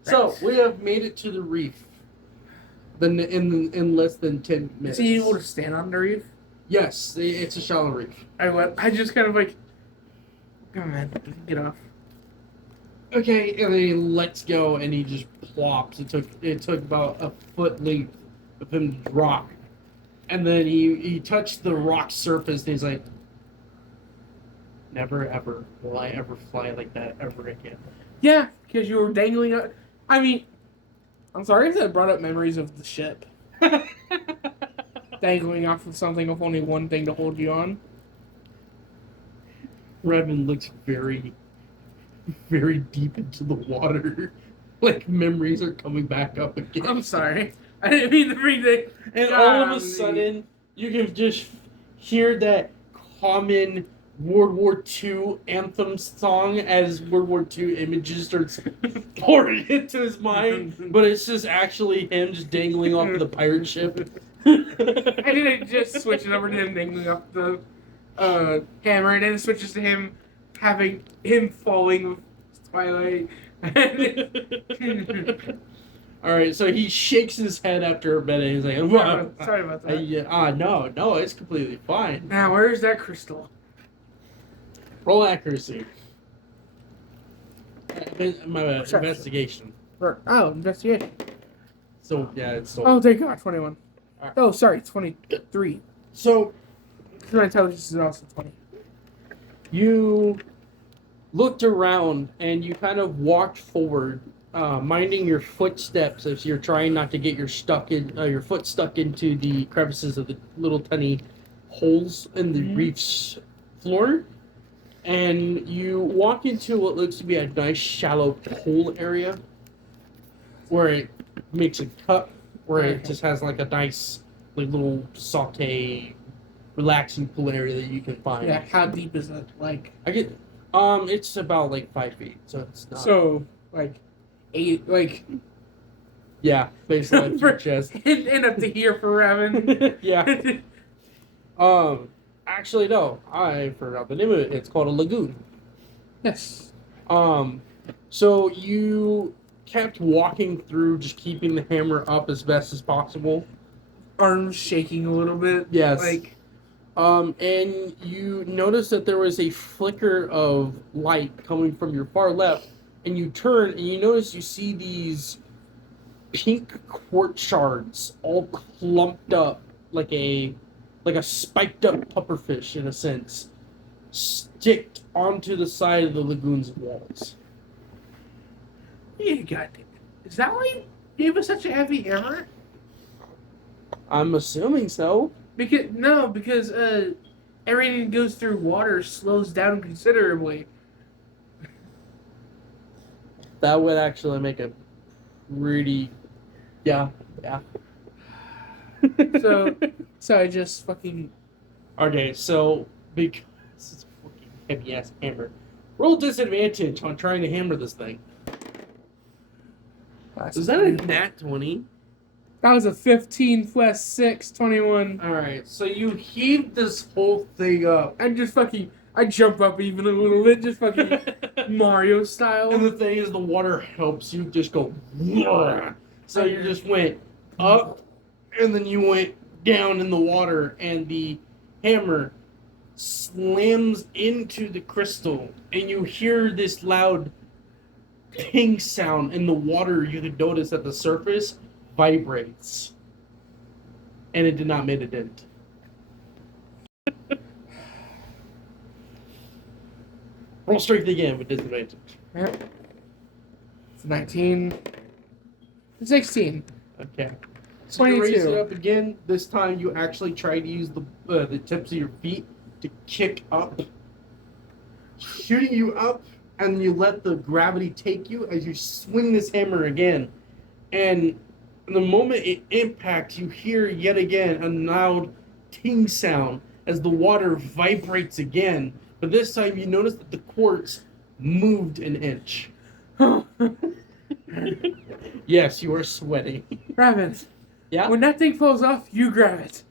So we have made it to the reef. In less than 10 minutes. Is he able to stand on the reef? Yes, it's a shallow reef. I just kind of like, come on, get off. Okay, and then he lets go and he just plops. It took about a foot length of him to drop, and then he touched the rock surface and he's like, "Never ever will I ever fly like that ever again." Yeah, because you were dangling. I mean, I'm sorry if that brought up memories of the ship dangling off of something with only one thing to hold you on. Revan looks very, very deep into the water. Like memories are coming back up again. I'm sorry. I didn't mean to bring the. And all of a sudden, you can just hear that common World War II anthem song as World War II images starts pouring into his mind. But it's just actually him just dangling off the pirate ship. I didn't just switch it over to him dangling off the hammer, and then it switches to him having him falling with Twilight. Alright, so he shakes his head after a minute and he's like, Sorry about that. no, it's completely fine. Now, where's that crystal? Roll accuracy. My bad, investigation. Investigation. So, yeah, it's still... Oh, thank God, 21. Oh, sorry, 23. So, My intelligence is also 20. you looked around and you kind of walked forward, minding your footsteps as you're trying not to get your foot stuck into the crevices of the little tiny holes in the reef's floor. And you walk into what looks to be a nice shallow pool area where it makes a cut where it just has like a nice like little saute relaxing pool area that you can find. Yeah, how deep is it? Like, It's about like 5 feet, so it's not. so, like, 8, like, Yeah, basically that's your chest. and up to here for Raven. Yeah. Actually no, I forgot the name of it. It's called a lagoon. Yes. So you kept walking through, just keeping the hammer up as best as possible. Arms shaking a little bit. Yes. Like, and you notice that there was a flicker of light coming from your far left, and you turn and you notice you see these pink quartz shards all clumped up like a spiked up pufferfish in a sense, sticked onto the side of the lagoon's walls. yeah, goddamn. Is that why you gave us such a heavy hammer? I'm assuming so. Because everything that goes through water slows down considerably. That would actually make a pretty... Yeah. So I just fucking... Okay, so because it's a fucking heavy ass hammer, roll disadvantage on trying to hammer this thing. Is that a nat 20? That was a 15 plus 6, 21. Alright, so you heave this whole thing up. And just fucking... I jump up even a little bit, just fucking Mario style. And the thing is, the water helps you just go. So you just went up, and then you went down in the water, and the hammer slams into the crystal, and you hear this loud ping sound, and the water, you can notice that the surface vibrates. And it did not make a dent. Roll strength again with disadvantage. Yep. It's 19. 16. Okay. So you 22. raise it up again. This time you actually try to use the tips of your feet to kick up, shooting you up, and you let the gravity take you as you swing this hammer again. And the moment it impacts, you hear yet again a loud ting sound as the water vibrates again. But this time you notice that the quartz moved an inch. Yes, you are sweating. Raven. Yeah? When that thing falls off, you grab it.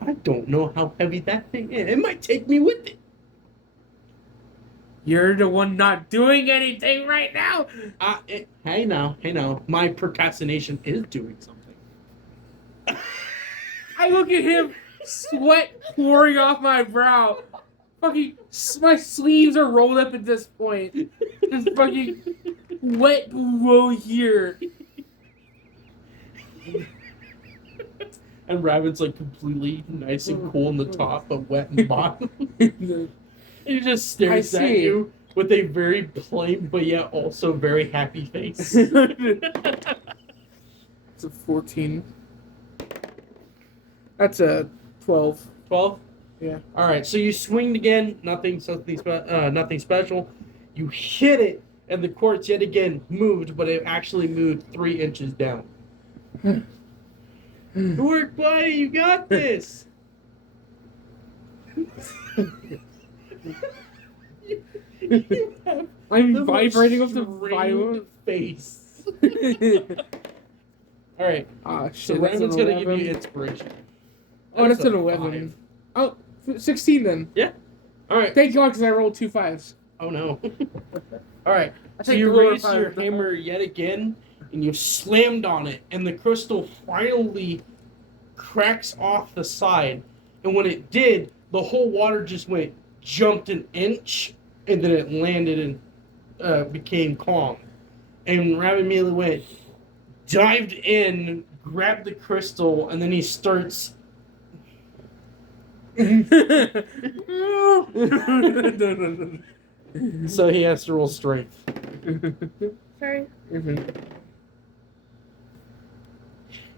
I don't know how heavy that thing is. It might take me with it. You're the one not doing anything right now. Hey now. My procrastination is doing something. I look at him, sweat pouring off my brow. Fucking, my sleeves are rolled up at this point. Just fucking wet below here. And Raven's like completely nice and cool in the top, but wet in the bottom. He just stares at you with a very plain but yet also very happy face. It's a 14. That's a 12. 12? Yeah. Alright, so you swing again, nothing special. You hit it, and the quartz yet again moved, but it actually moved 3 inches down. Good work, buddy, you got this! You have I'm the vibrating most with the strained violent face. Alright, Ah, so shit. That's an Raven's gonna give 11. you inspiration. Oh, that's a an 11. Oh, 16 then. Alright. Thank God, because I rolled 2 5s. Oh no. Alright, so take you the lower raise your five. hammer yet again, and you slammed on it, and the crystal finally cracks off the side. And when it did, the whole water just jumped an inch, and then it landed and became calm. And Rabbit immediately dived in, grabbed the crystal, and then he starts. So he has to roll strength. Sorry.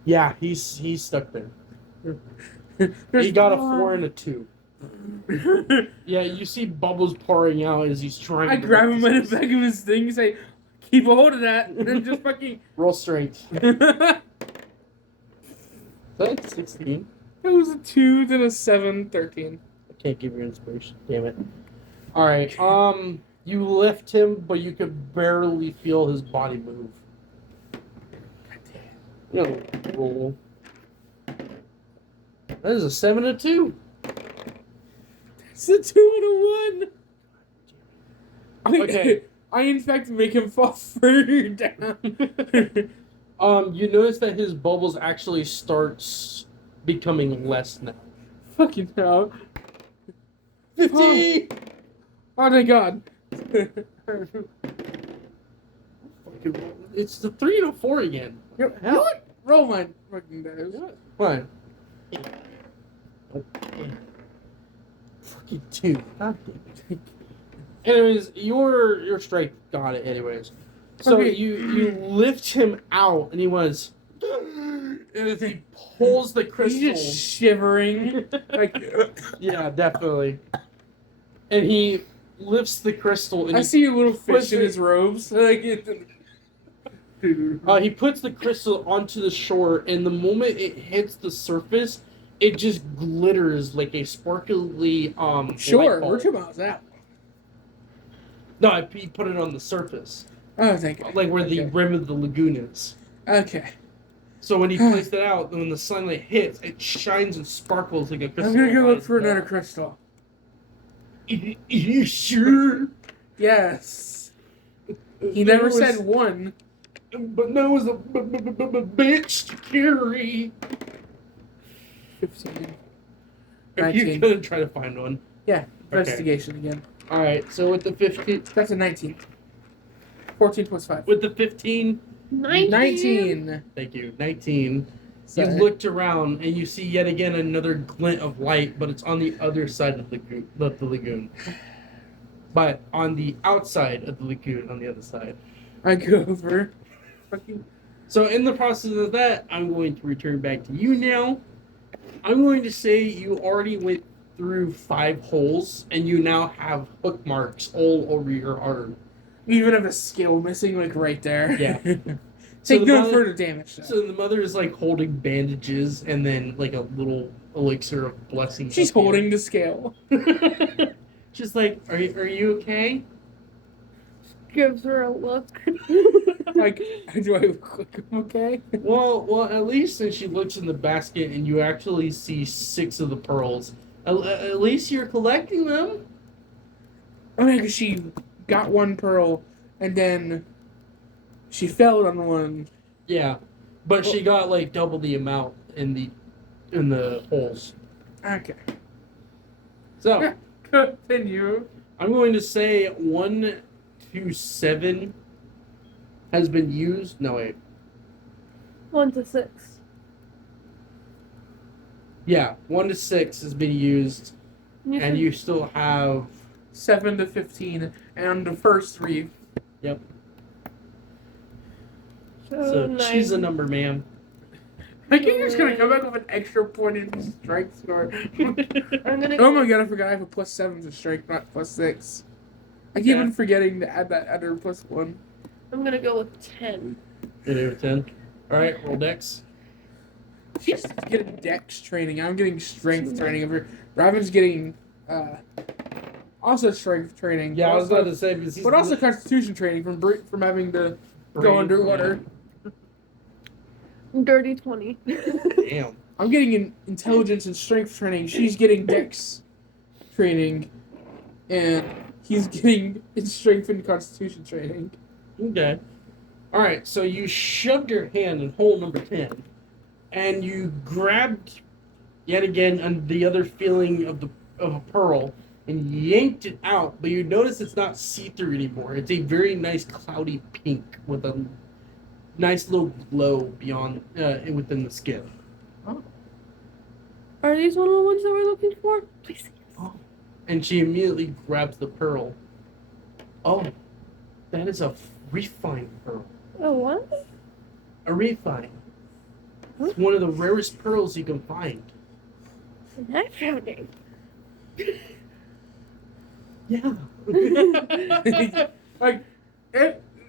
Yeah, he's stuck there. He got a 4 and a 2. Yeah, you see bubbles pouring out as he's trying. I to grab lift him by this the back of his thing and say, keep a hold of that, and then just fucking. Roll strength. That That's 16. was a 2, then a 7, 13. I can't give you inspiration. Damn it. All right. You lift him, but you could barely feel his body move. No, roll. That is a 7 and a 2. It's a 2 and a 1. Okay. I in fact make him fall further down. You notice that his bubbles actually starts becoming less now. Fucking hell. 50! Oh my God. It's the 3 and a 4 again. You know what? Roll my fucking dice. Fine. Fucking 2. God damn it. Anyways, your strength got it anyways. So Okay. you lift him out and and as he pulls the crystal. He's just shivering. Like, Yeah, definitely. And he lifts the crystal and I see a little puts fish in it- his robes. Like, he puts the crystal onto the shore, and the moment it hits the surface, it just glitters like a sparkly sure, light bulb. we're 2 miles out. No, he put it on the surface, Oh, thank you. like where the Okay. rim of the lagoon is. Okay. So when he placed it out, when the sunlight hits, it shines and sparkles like a crystal. I'm gonna go look for another crystal. You sure? Yes. He never said one. But no, it was a bitch to carry. 15. Are you 19. gonna try to find one? Yeah, investigation again. All right. So with the 15, That's a 19. 14 plus 5. with the 15, 19. thank you, 19. Sorry. You looked around and you see yet again another glint of light, but it's on the other side of the lagoon. But on the outside of the lagoon, on the other side. I go over. Fucking. So in the process of that, I'm going to return back to you now. I'm going to say you already went through 5 holes, and you now have hook marks all over your arm. You even have a skill missing, like right there. Yeah. Take the no mother- further damage. Though. So the mother is like holding bandages and then like a little elixir of blessing. She's holding the scale. She's like, are you okay? Gives her a look. Like, do I look like I'm okay? Well, at least then she looks in the basket and you actually see 6 of the pearls. At least you're collecting them. I mean, because she got 1 pearl and then she failed on one. Yeah, but she got like double the amount in the holes. Okay. So Continue. I'm going to say 1 to 7 has been used. No wait. 1 to 6. Yeah, 1 to 6 has been used, You and said you still have 7 to 15, and on the first 3. Yep. So So choose a 9. number, ma'am. I think you're just gonna come back with an extra point in strike score. I'm gonna Oh go. my god, I forgot I have a +7 to strike, not +6. I keep Okay. on forgetting to add that other +1. I'm gonna go with 10. You do 10. All right, roll dex. She's getting dex training. I'm getting strength training over here. Raven's getting also strength training. Yeah, I was also, about to say, because he's but also constitution training from having to go underwater. Dirty 20. Damn. I'm getting intelligence and strength training. She's getting dex training, and he's getting strength and constitution training. Okay. All right, so you shoved your hand in hole number 10, and you grabbed yet again the other feeling of a pearl and yanked it out, but you notice it's not see-through anymore. It's a very nice cloudy pink with a nice little glow beyond within the skin. Are these one of the ones that we're looking for? Please. And she immediately grabs the pearl. Oh, that is a refined pearl. Oh, what? A refine. It's one of the rarest pearls you can find. And I found it. Yeah. Like,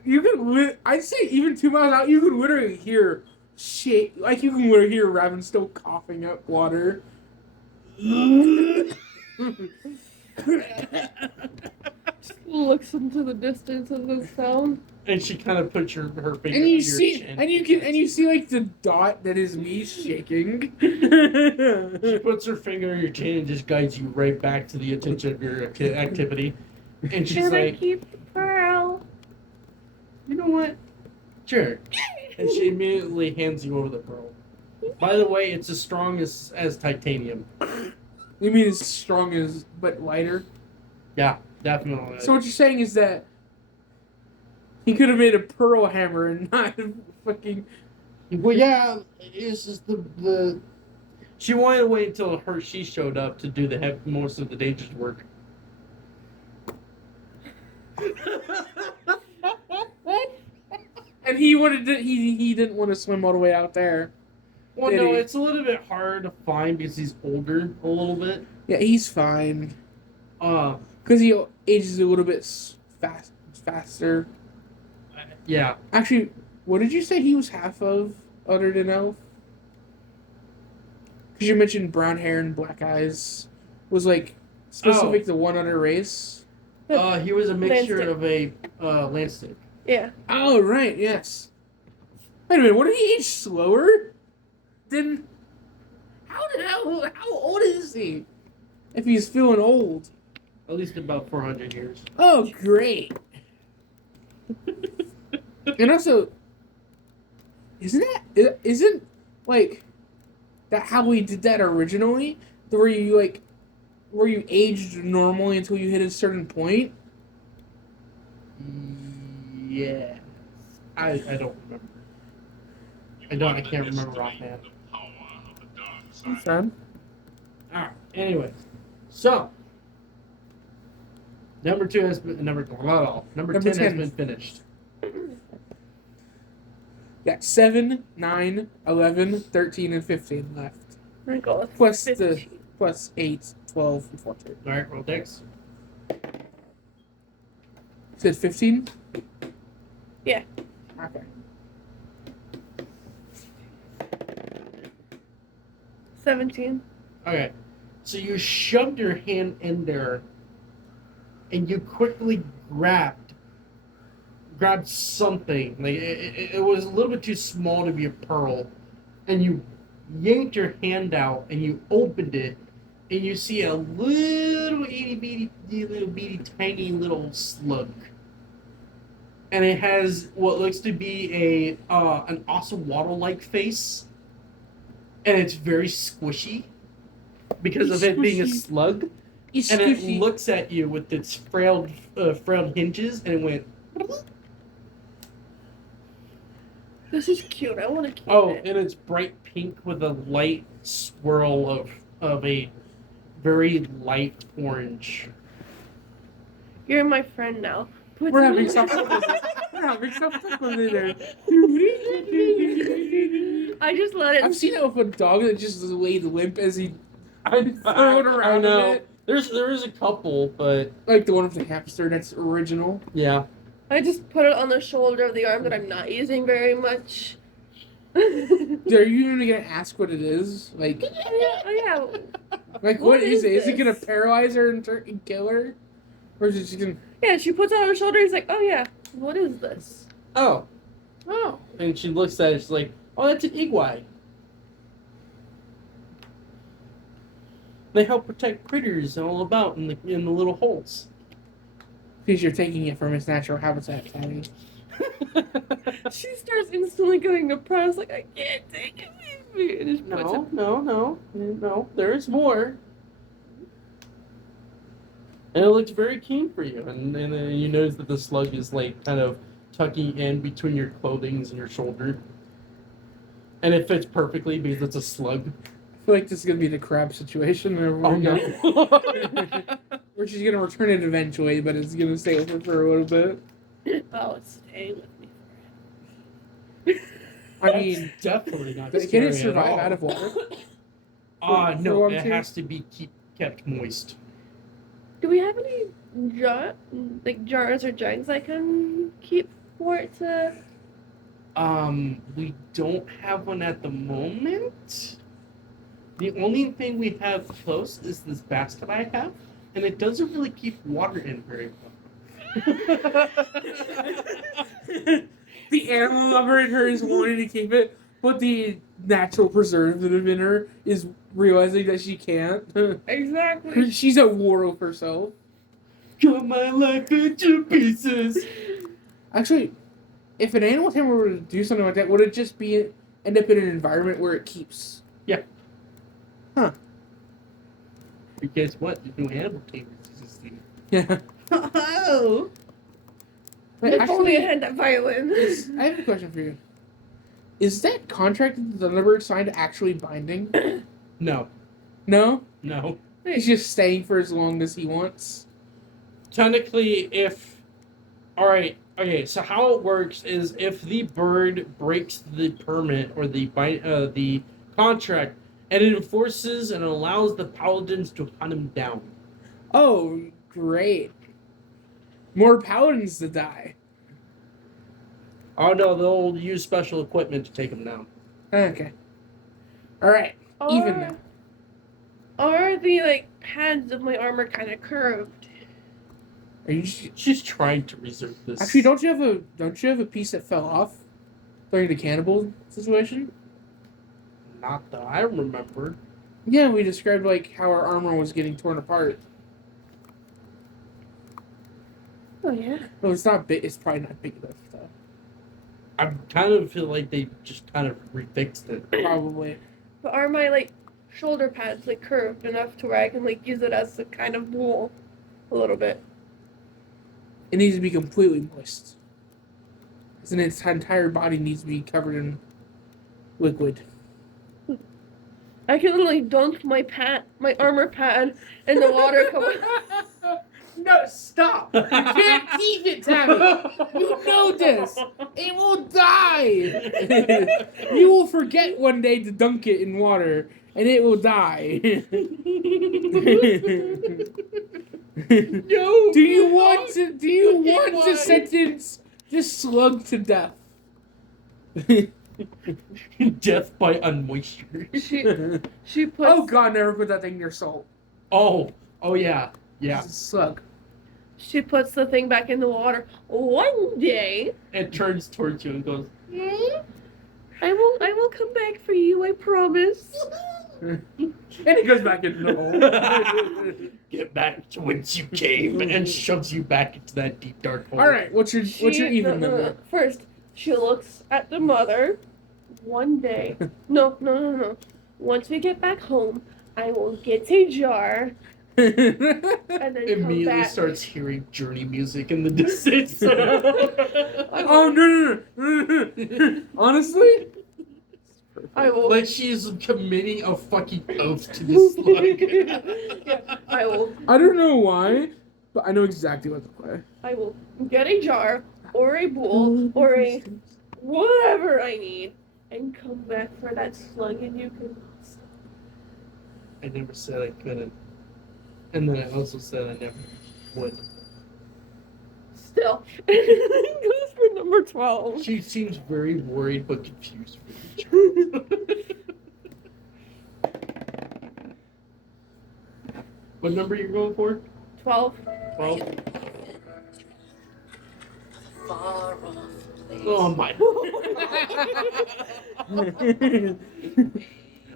you could. I'd say even 2 miles out, you could literally hear shit. Like you can literally hear Raven still coughing up water. Looks into the distance of the sound. And she kind of puts her finger And on you your see, chin. and you see like the dot that is me shaking. She puts her finger on your chin and just guides you right back to the attention of your activity. And she's Should I like, keep the pearl? you know what? Sure. And she immediately hands you over the pearl. By the way, it's as strong as titanium. You mean as strong as but lighter? Yeah, definitely. So what you're saying is that he could have made a pearl hammer and not fucking. Well, yeah, it's just the. She wanted to wait until she showed up to do most of the dangerous work. And he wanted to. He didn't want to swim all the way out there. Well, Did no, he? it's a little bit hard to find because he's older a little bit. Yeah, he's fine. Uh, Because he ages a little bit faster. yeah. Actually, what did you say he was half of, other than elf? Because you mentioned brown hair and black eyes. Was like specific to one other race. He was a mixture Landstick. of a landstick. Yeah. Oh right, yes. Wait a minute, what did he age slower? Then how old is he? If he's feeling old. At least about 400 years. Oh great. And also, isn't like that how we did that originally? Where you aged normally until you hit a certain point? Yes. I don't remember. I can't remember offhand. Son? Alright, anyways. So, number 10 has been finished. Got 7, 9, 11, 13, and 15 left. I'm gonna go with Plus 15. plus 8, 12, and 14. Alright, roll dex. Said 15? Yeah. Okay. 17. Okay. So you shoved your hand in there and you quickly grabbed something. Like it was a little bit too small to be a pearl. And you yanked your hand out and you opened it and you see a little itty bitty tiny little slug. And it has what looks to be an ocelotl-like face. And it's very squishy because of it being a slug. It's And it squishy. looks at you with its frail hinges, and it went. This is cute. I want to keep Oh, it. and it's bright pink with a light swirl of a very light orange. You're my friend now. Puts We're him having in- soft tacos. We're having soft tacos in there. I just let it. I've seen it with a dog that just laid limp as he I throw it around a know. bit. There is a couple, but Like the one with the hamster that's original. yeah. I just put it on the shoulder of the arm that I'm not using very much. Are you even gonna ask what it is? Like, Oh what What is it? is Is it gonna this? paralyze her and kill her? Or is it just gonna... yeah. Yeah, she puts it on her shoulder. He's like, oh yeah, what is this? Oh. Oh. And she looks at it, she's like, oh, that's an iguai. They help protect critters all about in the little holes. Because you're taking it from its natural habitat, Tabby. She starts instantly getting depressed. Like I can't take it with me. And just puts it. No. There is more. And it looks very keen for you. And you notice that the slug is like kind of tucking in between your clothing and your shoulder. And it fits perfectly because it's a slug. I feel like this is gonna be the crab situation. Oh no. Where she's gonna return it eventually, but it's gonna stay with her for a little bit. Oh, it's staying with me I mean, definitely not. can scary it survive at all. out of water? No, for it long has to be kept moist. Do we have any jars or jugs I can keep for it to? We don't have one at the moment. The only thing we have close is this basket I have, and it doesn't really keep water in very well. The animal lover in her is wanting to keep it, but the natural preservative in her is realizing that she can't. Exactly. She's at war with herself. Cut my life into pieces. Actually, if an animal tamer were to do something like that, would it just end up in an environment where it keeps? Yeah. Huh. Because what? The new animal tamers existing. Yeah. Oh. But If only I actually, had that violin. I have a question for you. Is that contract that the Thunderbird signed actually binding? No. No? No. He's just staying for as long as he wants? Technically, Alright, okay, so how it works is if the bird breaks the permit or the contract, and it enforces and allows the paladins to hunt him down. Oh, great. More paladins to die. Oh no, they'll use special equipment to take him down. Okay. Alright. Even now. Are the pads of my armor kind of curved? Are you She's trying to reserve this. actually don't you have a piece that fell off during the cannibal situation? Not that I remember. Yeah, we described how our armor was getting torn apart. Oh yeah. No, it's not big. It's probably not big enough though. I kind of feel like they just kind of refixed it. Probably. But are my shoulder pads curved enough to where I can use it as a kind of wool, a little bit? It needs to be completely moist. And its entire body needs to be covered in liquid. I can literally dunk my armor pad in the water. No, stop! You can't keep it, Tabby! You know this! It will die! You will forget one day to dunk it in water, and it will die. No. Do you want to sentence this slug to death? Death by unmoisture. She puts. Oh god, never put that thing near salt. Oh yeah. Yeah. It's a slug. She puts the thing back in the water. One day, It turns towards you and goes, I will come back for you. I promise. And he goes back into the hole. get back to whence you came, and shoves you back into that deep dark hole. Alright, what's your even number? First, she looks at the mother. One day. No. Once we get back home, I will get a jar. And then come Immediately back. starts hearing journey music in the distance. Oh no. Honestly? I will. Like she's committing a fucking oath to this slug. Yeah, I will. I don't know why, But I know exactly what to play. I will get a jar or a bowl or a whatever I need and come back for that slug and you can. I never said I couldn't. And then I also said I never would. Still. Goes for number 12. She seems very worried but confused for each What number are you going for? 12. 12? Far off Oh my.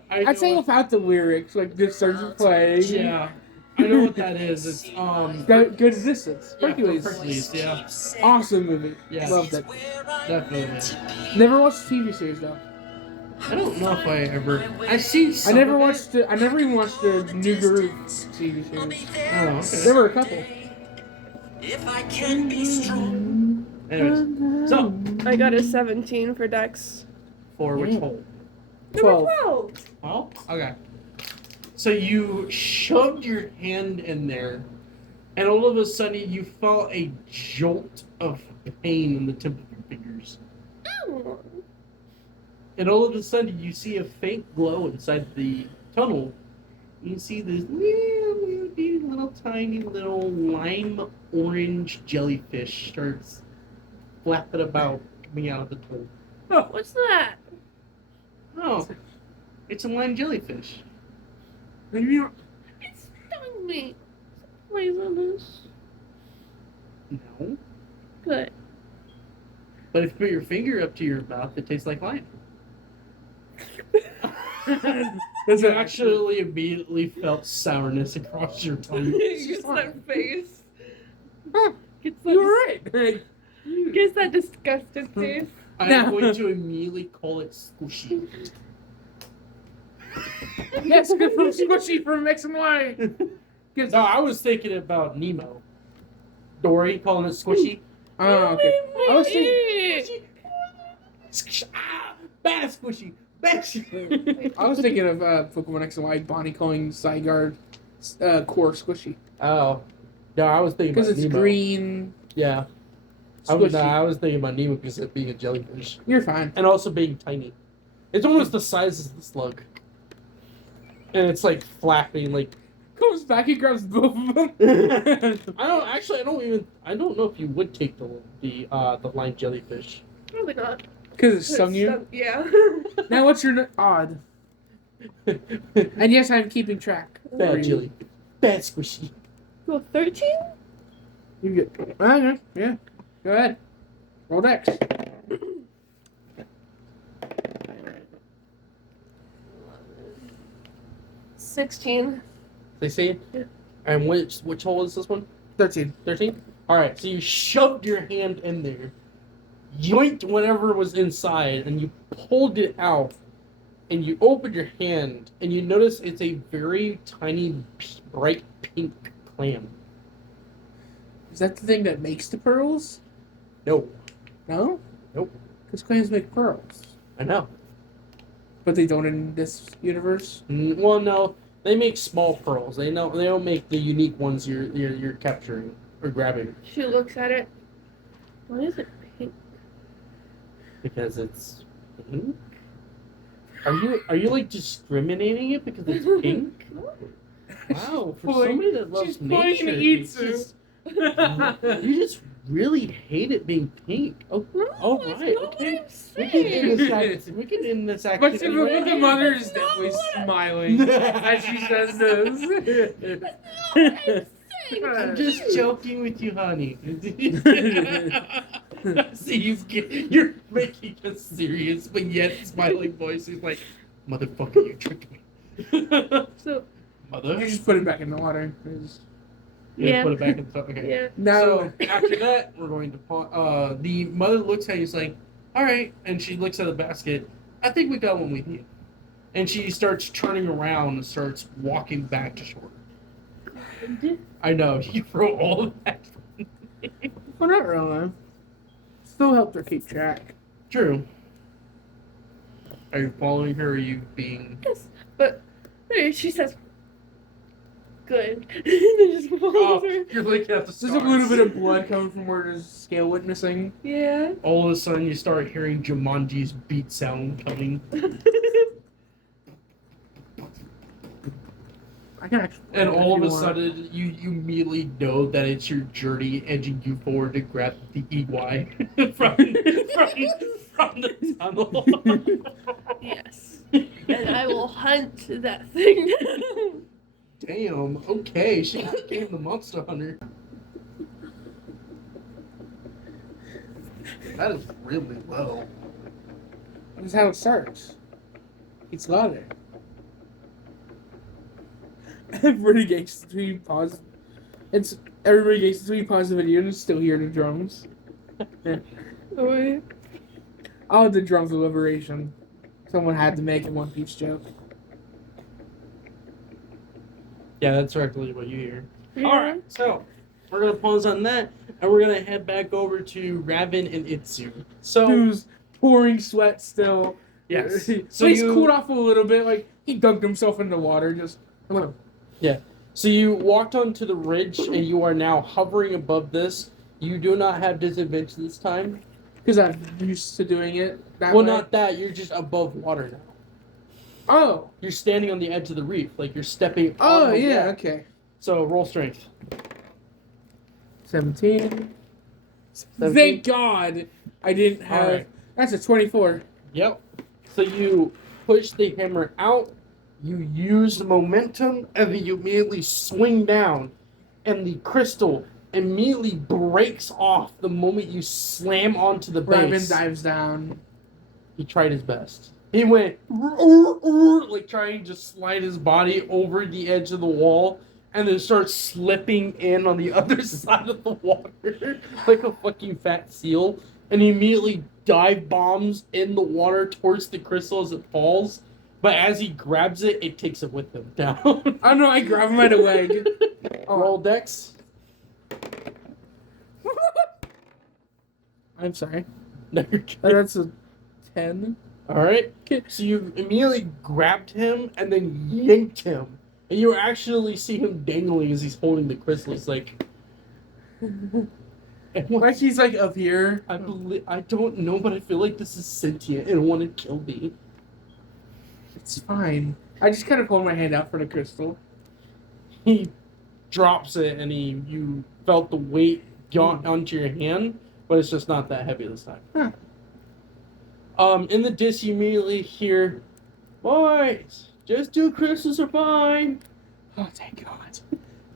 I'd say without the lyrics, like just starts playing. Yeah. I know what that is. It's Good existence. yeah, Hercules. Hercules, yeah. Awesome movie. Yeah. Loved it. Definitely. Never watched the TV series though. I don't know if I ever I've seen I some never of it. watched it. I never even watched the New Groove TV series. Oh, okay. There were a couple. If I can be strong. Anyways. So I got a 17 for Dex. for which hole? Twelve. Number 12. Oh, okay. So you shoved your hand in there, and all of a sudden you felt a jolt of pain in the tip of your fingers. Oh. And all of a sudden you see a faint glow inside the tunnel. You see this little tiny little lime orange jellyfish starts flapping about coming out of the tunnel. What's that? Oh, it's a lime jellyfish. It stung me. Poisonous. No. Good. But if you put your finger up to your mouth, it tastes like lime. That's You actually immediately felt sourness across your tongue. Gets that face. Gets that, You're right. gets that disgusted face. I'm No. going to immediately call it squishy. Yes, good from Squishy from X and Y. No, I was thinking about Nemo. Dory calling it squishy. Oh, okay. I was thinking. Ah, bad squishy. Bad squishy. I was thinking of Pokemon X and Y. Bonnie calling Zygarde core Squishy Oh, no, I was thinking because about it's Nemo. green. Yeah, Squishy. I was thinking about Nemo because it being a jellyfish You're fine. and also being tiny. It's almost the size of the slug, and it's like flapping like. Comes back and grabs both of them. I don't know if you would take the lime jellyfish. Probably not. Because it stung you. Yeah. Now what's your odd? And yes, I'm keeping track. Bad jelly. Bad squishy. Go 13? You get. Okay. Yeah. Go ahead. Roll Dex. 16. They say. Yeah. And which hole is this one? 13. 13? Alright, so you shoved your hand in there, yoinked whatever was inside, and you pulled it out, and you opened your hand, and you notice it's a very tiny, bright pink clam. Is that the thing that makes the pearls? No. No? Nope. Because clams make pearls. I know. But they don't in this universe? Well, no. They make small pearls. They don't make the unique ones you're capturing or grabbing. She looks at it. Why is it pink? Because it's pink? Are you like discriminating it because it's pink? Wow, for Pulling- somebody that loves she's pulling nature, to eat it's just, you just really hate it being pink. Oh, No, all that's right, not okay. what I'm We can end saying. this. We can end this But activity. the mother is definitely smiling as she says this. I'm just joking with you, honey. See, you're making us serious, but yet smiling voice is like, motherfucker, you tricked me. So, Mother. You just put it back in the water. Yeah. Put it back in the okay. yeah. No. So after that, we're going to the mother looks at you, is like, all right, and she looks at the basket. I think we got what we need, and she starts turning around and starts walking back to shore. I know you wrote all of that. Well, not really. Still helped her keep track. True. Are you following her? Or are you being? Yes. But hey, she says, good. And then just falls Oh, over. you're like at the There's stars. a little bit of blood coming from where there's scale witnessing. Yeah. All of a sudden, you start hearing Jumanji's beat sound coming. I can actually. And if all of you a want. sudden, you immediately know that it's your journey edging you forward to grab the EY from the tunnel. Yes. And I will hunt that thing. Damn, okay, she became the monster hunter. That is really low. That's how it starts. It's louder. Everybody gets between pause. It's everybody gets between pause the video and still hear the drums. Oh, Oh, the drums of liberation. Someone had to make a One Piece joke. Yeah, that's directly what you hear. yeah. Alright, so we're gonna pause on that and we're gonna head back over to Raven and Itsu. So Who's pouring sweat still. yes. So So he's you cooled off a little bit, like he dunked himself in the water, just a little. So you walked onto the ridge and you are now hovering above this. You do not have disadvantage this time. Because I'm used to doing it that Well, way. not that. You're just above water now. Oh. You're standing on the edge of the reef, like you're stepping. Oh, on the yeah, wall. okay. So roll strength. 17. 17? Thank God I didn't have. Alright. That's a 24. Yep. So you push the hammer out. You use the momentum, and then you immediately swing down, and the crystal immediately breaks off the moment you slam onto the Raven base. dives down. He tried his best. He went like trying to slide his body over the edge of the wall and then starts slipping in on the other side of the water like a fucking fat seal. And he immediately dive bombs in the water towards the crystal as it falls. But as he grabs it, it takes it with him down. I don't know, I grab him by the leg. Roll dex. I'm sorry. No, you're good. That's a 10. Alright, so you immediately grabbed him and then yanked him. And you actually see him dangling as he's holding the crystals, like... And Like he's like up here. I don't know, but I feel like this is sentient and want to kill me. It's fine. I just kind of hold my hand out for the crystal. He drops it and you felt the weight onto your hand, but it's just not that heavy this time. Huh. In the disc, you immediately hear, "Boys, just 2 crystals are fine." Oh, thank God.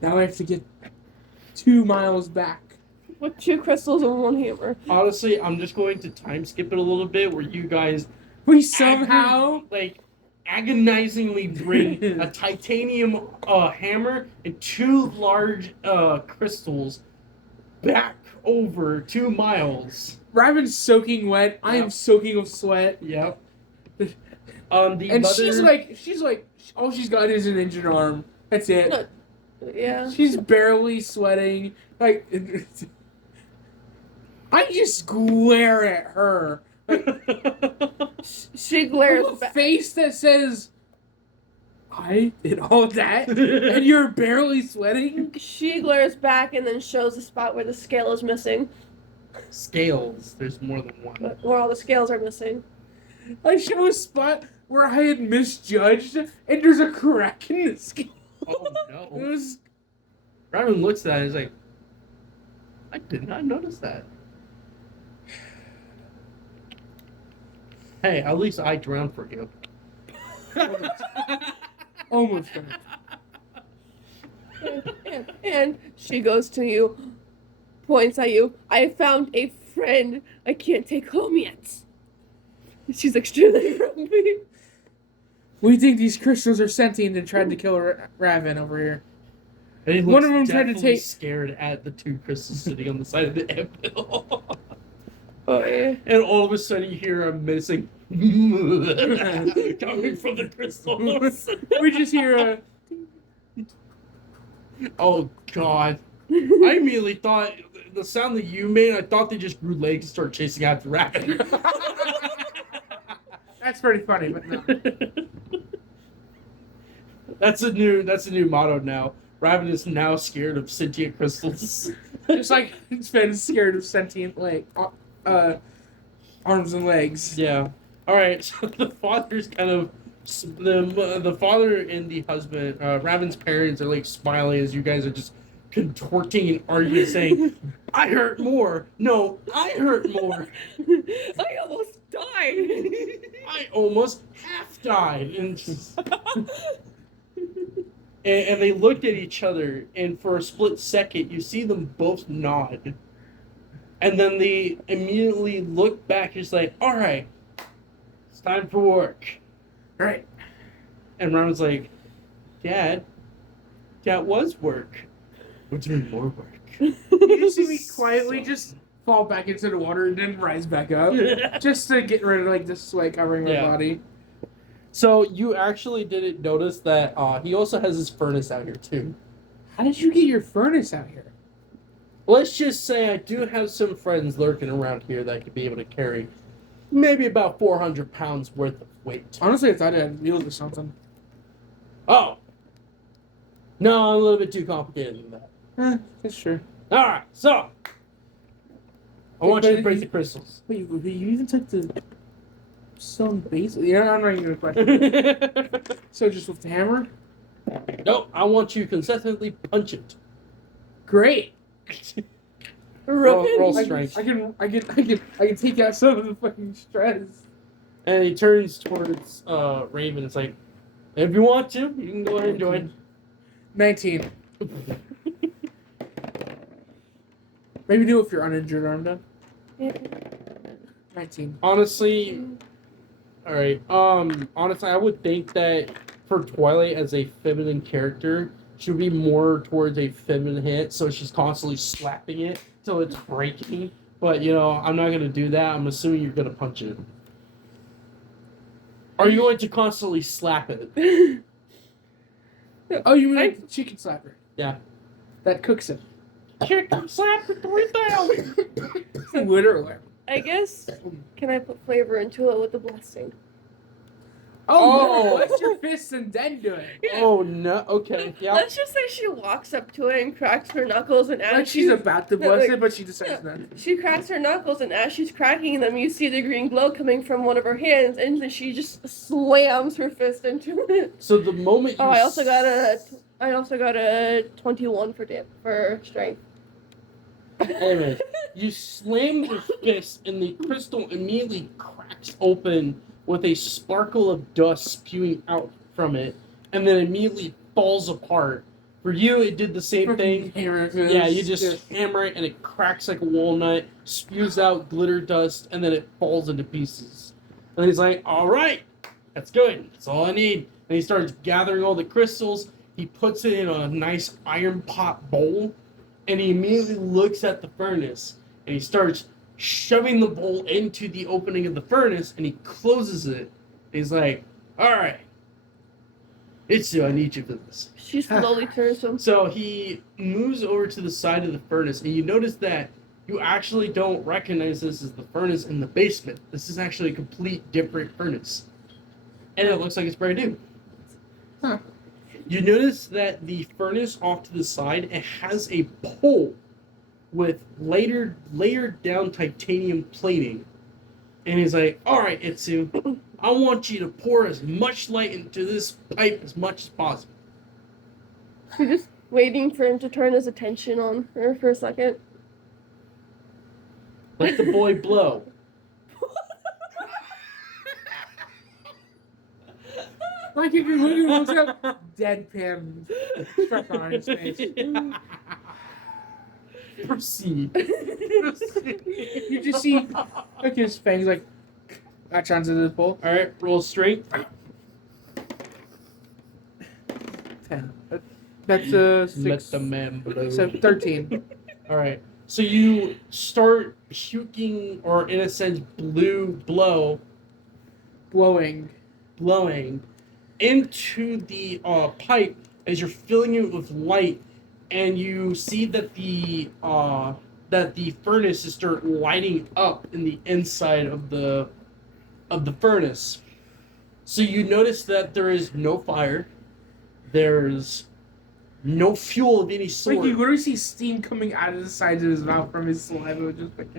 Now I have to get 2 miles back. With 2 crystals and 1 hammer. Honestly, I'm just going to time skip it a little bit where you guys We somehow. agonizingly bring a titanium hammer and 2 large crystals back over 2 miles. Raven's soaking wet. I am Yep. soaking with sweat. Yep. The And mother, she's like, all she's got is an injured arm. That's it. Yeah. She's barely sweating. Like, I just glare at her. She glares A back. face that says, I did all that, and you're barely sweating? She glares back and then shows the spot where the scale is missing. scales. There's more than one. Where all the scales are missing. I show a spot where I had misjudged, and there's a crack in the scale. Oh It no! was Raven looks at it and is like, "I did not notice that." Hey, at least I drowned for you. almost done. And she goes to you, points at you. I found a friend I can't take home yet. She's extremely grumpy. We think these crystals are sentient and tried to kill Raven over here. And he looks One of them tried to definitely take- scared at the 2 crystals sitting on the side of the anvil. Oh yeah. And all of a sudden you hear a menacing coming from the crystals. We just hear a... Oh god. I immediately thought the sound that you made, I thought they just grew legs and started chasing after Raven. That's pretty funny, but no. That's a new motto now. Raven is now scared of sentient crystals. Just like it's been scared of sentient arms and legs. Yeah. All right. So the father's kind of the father and the husband, Raven's parents, are like smiling as you guys are just contorting and arguing, saying, "I hurt more. No, I hurt more. I almost died. I almost half died." And they looked at each other, and for a split second, you see them both nod. And then they immediately look back, just like, all right, it's time for work. Right. And Ron's like, Dad, that was work. We're doing more work. You see me quietly just fall back into the water and then rise back up. Just to get rid of like this sweat covering my body. So you actually didn't notice that he also has his furnace out here too. How did you get your furnace out here? Let's just say I do have some friends lurking around here that could be able to carry maybe about 400 pounds worth of weight. Honestly, I thought it had wheels or something. Oh. No, I'm a little bit too complicated than that. That's true. Alright, so. I want you to break the crystals. Wait, you even took the stone base? Yeah, I'm not even going to question. So just with the hammer? Nope, I want you to consistently punch it. Great. Roll I strength. can take out some of the fucking stress. And he turns towards Raven. It's like, if you want to, you can go ahead and join. 19. Maybe do it if you're uninjured, Armda. 19. Honestly, alright. Honestly, I would think that for Twilight as a feminine character, she would be more towards a feminine hit, so she's constantly slapping it till it's breaking. But, you know, I'm not going to do that. I'm assuming you're going to punch it. Are you going to constantly slap it? Oh, you mean like the chicken slapper? Yeah. That cooks it. Chicken slap it 3,000! Literally. I guess, can I put flavor into it with the blessing? Oh, bless your fists and then do it. Yeah. Oh, no. Okay. Yeah. Let's just say she walks up to it and cracks her knuckles, and as Like she's about to bless it, but she decides not to. she cracks her knuckles, and as she's cracking them, you see the green glow coming from one of her hands, and then she just slams her fist into it. So the moment you Oh, I also got a 21 for strength. Anyway, you slam your fist, and the crystal immediately cracks open with a sparkle of dust spewing out from it, and then immediately falls apart. For you, it did the same thing. Yeah, you just hammer it, and it cracks like a walnut, spews out glitter dust, and then it falls into pieces. And he's like, all right, that's good. That's all I need. And he starts gathering all the crystals. He puts it in a nice iron pot bowl, and he immediately looks at the furnace, and he starts shoving the bowl into the opening of the furnace, and he closes it. He's like, all right, Itsu, I need you for this. She slowly turns to him. So he moves over to the side of the furnace, and you notice that you actually don't recognize this as the furnace in the basement. This is actually a complete different furnace. And it looks like it's brand new. Huh. You notice that the furnace off to the side, it has a pole with layered down titanium plating. And he's like, all right, Itsu, I want you to pour as much light into this pipe as much as possible. She's just waiting for him to turn his attention on her for a second. Let the boy blow. Like if you're looking looks up, deadpan struck on his face. Proceed. You just see like his fangs like latch onto the pole. All right, roll strength. 10. That's a Let 6. the man blow. So 13. All right. So you start puking, or in a sense, blowing into the pipe as you're filling it with light, and you see that the furnace is start lighting up in the inside of the furnace. So you notice that there is no fire. There's No fuel of any sort. Like you literally see steam coming out of the sides of his mouth from his saliva. Just like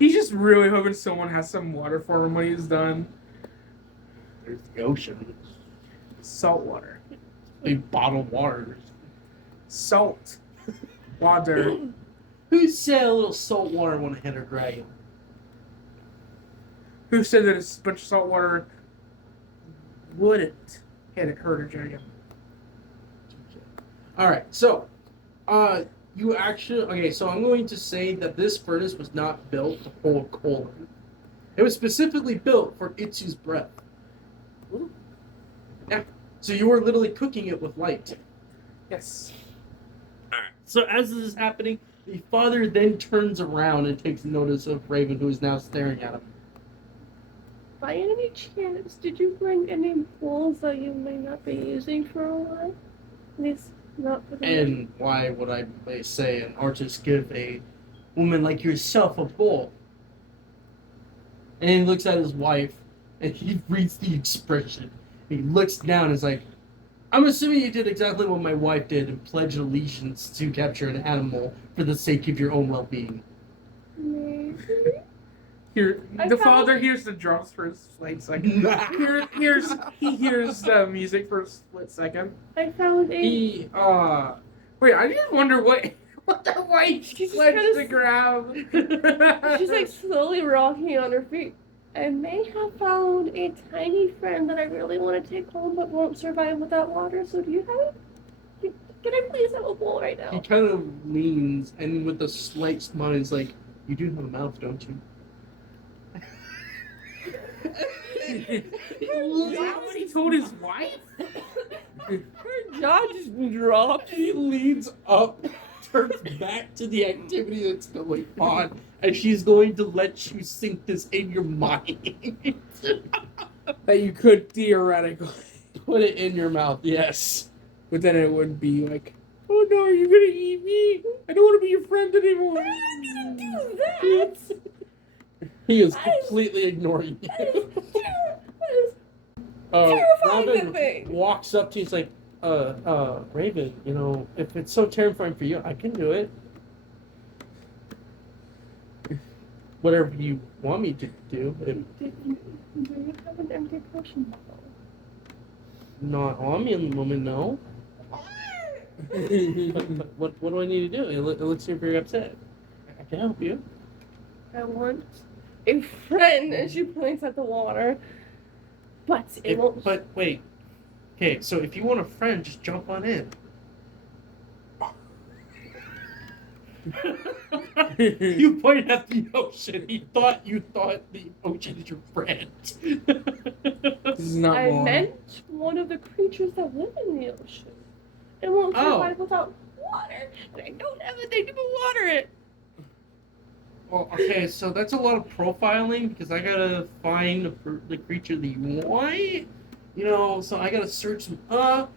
he's just really hoping someone has some water for him when he's done. There's the ocean. Salt water. Big bottled water. Salt water. Who said a little salt water won't hit a dragon? Who said that a bunch of salt water wouldn't hurt a dragon? Alright, so, you actually, okay, so I'm going to say that this furnace was not built to hold coal in. It was specifically built for Itsu's breath. Ooh. Yeah, so you were literally cooking it with light. Yes. Alright, so as this is happening, the father then turns around and takes notice of Raven, who is now staring at him. By any chance, did you bring any bowls that you may not be using for a while? At least not for the And why would I say an artist give a woman like yourself a bowl? And he looks at his wife, and he reads the expression. He looks down and is like, I'm assuming you did exactly what my wife did and pledged allegiance to capture an animal for the sake of your own well-being. Maybe. Here, I the found- father hears the drums for a split second. He hears the music for a split second. I found a. Wait, I just wonder what the wife She's lets kinda the ground. She's like slowly rocking on her feet. I may have found a tiny friend that I really want to take home but won't survive without water. So do you have it? Can I please have a bowl right He now? kind of leans, and with a slight smile, he's like, you do have a mouth, don't you? Is that what he told his wife? Her jaw just dropped. He leans up, turns back to the activity that's going on, and she's going to let you sink this in your mind. That you could theoretically, Put it in your mouth, yes. but then it would be like, oh no, are you gonna eat me? I don't want to be your friend anymore. I'm not gonna do that. He is completely ignoring you. That is terrifying to Robin think. walks up to you, he's like, Raven, you know, if it's so terrifying for you, I can do it. Whatever you want me to do. If Do you have an empty potion bottle? not on me in the moment, no. What do I need to do? It looks like you're upset. I can help you. I want a friend, and she points at the water. But it won't. But wait. Okay, so if you want a friend, just jump on in. You point at the ocean. You thought the ocean is your friend. This is not I more. meant one of the creatures that live in the ocean. It won't survive without water, and I don't have anything to water it. Well, okay, so that's a lot of profiling because I gotta find the creature that you want. You know, so I gotta search them up.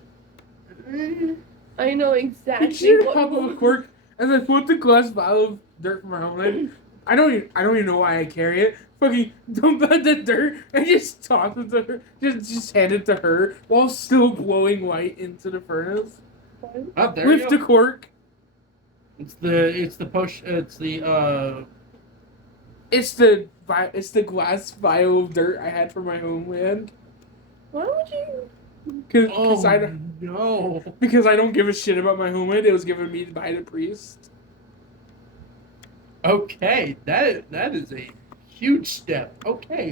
I know Did exactly you what. pop up a quirk as I put the glass vial of dirt from my helmet? I don't even know why I carry it. Fucking dump out the dirt and just toss it to her. Just hand it to her while still blowing light into the furnace. Up there. With the cork. It's the push. It's the It's the glass vial of dirt I had for my homeland. Why would you? Because no. because I don't give a shit about my homeland. It was given me by the priest. Okay, that is a huge step. Okay.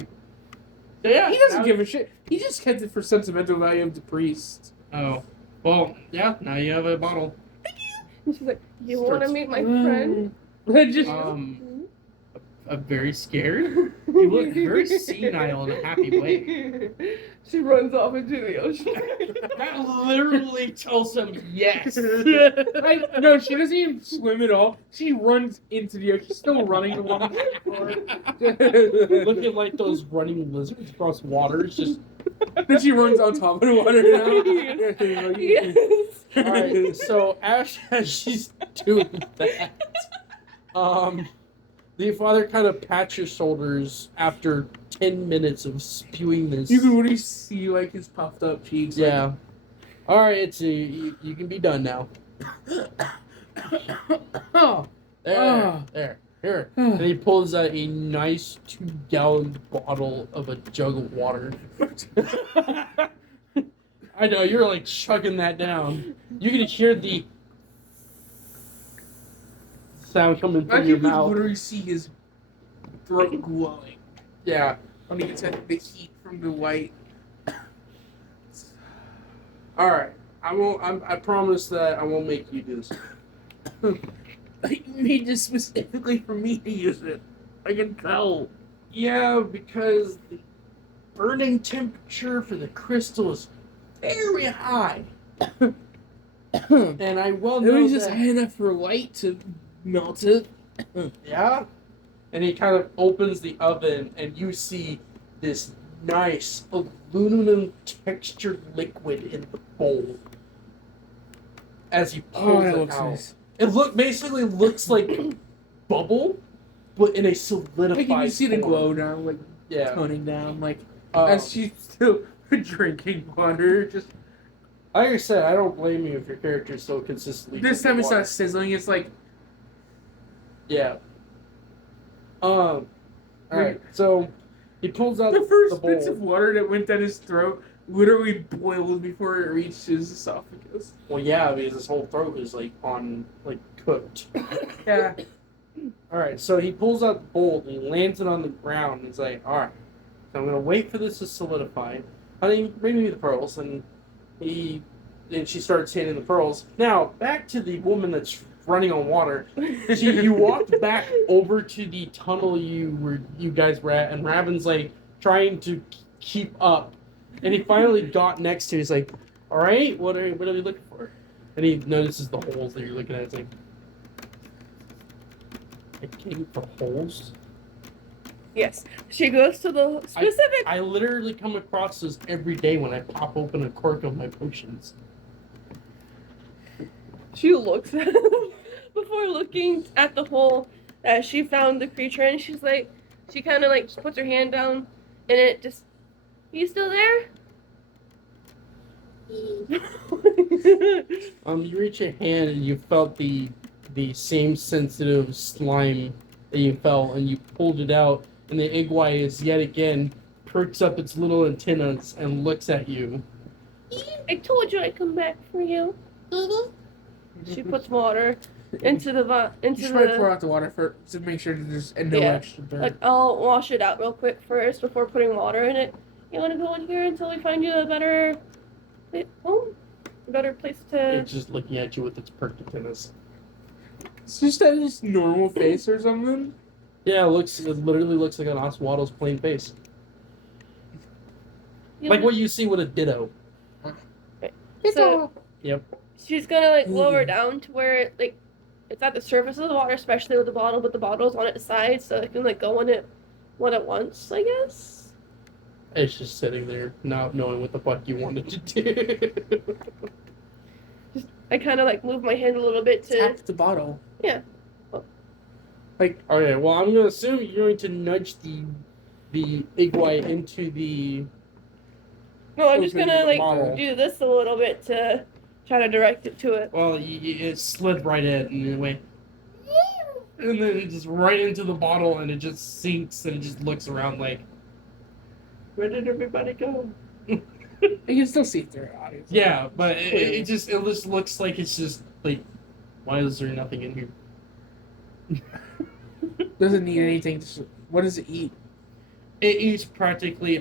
So yeah. He doesn't give a shit. He just kept it for sentimental value of the priest. Oh. Well, yeah. Now you have a bottle. And she's like, "You want to Starts- meet my friend?" Just I'm very scared. You look very senile in a happy way. She runs off into the ocean. That literally tells him yes. No, she doesn't even swim at all. She runs into the ocean. She's still running along the Looking like those running lizards across waters. Just Then she runs on top of the water now. Yes. alright. So as she's doing that, the father kind of pats your shoulders after 10 minutes of spewing this. You can really see like his puffed up cheeks. Yeah. All right, it's you can be done now. Oh, There. Here. And he pulls out a nice 2-gallon bottle of a jug of water. I know, you're like chugging that down. You can hear the sound coming I from your can mouth. literally see his throat glowing Yeah. when he gets the heat from the light. Alright. I promise that I won't make you do this. He made this specifically for me to use it. I can tell. Yeah, because the burning temperature for the crystal is very high. And I well It know was just that. high enough for light to melt it. Yeah? And he kind of opens the oven, and you see this nice aluminum textured liquid in the bowl. As he pulls that it looks out. nice. It basically looks like bubble, but in a solidified Like you can see the form. glow now, like Yeah. toning down, like Um, as she's still drinking water. Just Like I said, I don't blame you if your character is so consistently. this time it's water. not sizzling. It's like Yeah. Alright, so he pulls out the first bowl. bits of water that went down his throat literally boiled before it reached his esophagus. Well, yeah, because his whole throat is cooked. Yeah. Alright, so he pulls out the bowl and he lands it on the ground and he's like, alright, so I'm gonna wait for this to solidify. Honey, bring me the pearls. And she starts handing the pearls. Now, back to the woman that's running on water. You walked back over to the tunnel you guys were at, and Raven's like trying to keep up. And he finally got next to you. He's like, alright, what are we looking for? And he notices the holes that you're looking at. It's like, looking for holes? Yes. She goes to the specific. I literally come across this every day when I pop open a cork of my potions. She looks at him before looking at the hole that she found the creature, and she's like, she kind of like just puts her hand down, and it just, you still there? You reach your hand and you felt the same sensitive slime that you felt, and you pulled it out, and the Igwai is yet again perks up its little antennas and looks at you. I told you I'd come back for you. She puts water into the You should probably pour out the water for to make sure that there's no Yeah. extra dirt. Like, I'll wash it out real quick first before putting water in it. You want to go in here until we find you a better home? A better place to... It's just looking at you with its perked antennas. It's just that his normal face or something. Yeah, it literally looks like an Oswald's plain face. You Like know, what you see with a ditto. So- Yep. she's gonna like lower down to where it, like it's at the surface of the water, especially with the bottle, but the bottle's on its side, so it can like go in it one at once, I guess. It's just sitting there, not knowing what the fuck you wanted to do. I kind of like move my hand a little bit to. Tap the bottle. Yeah. Like Okay, well, I'm gonna assume you're going to nudge the Igwai into the. No, I'm just Open gonna the like bottle. do this a little bit to try to direct it to it. Well, it slid right in and it went. And then it just right into the bottle and it just sinks and it just looks around like. Where did everybody go? you can still see through it, obviously. Yeah, but it just looks like it's just like, why is there nothing in here? Doesn't need anything. What does it eat? It eats practically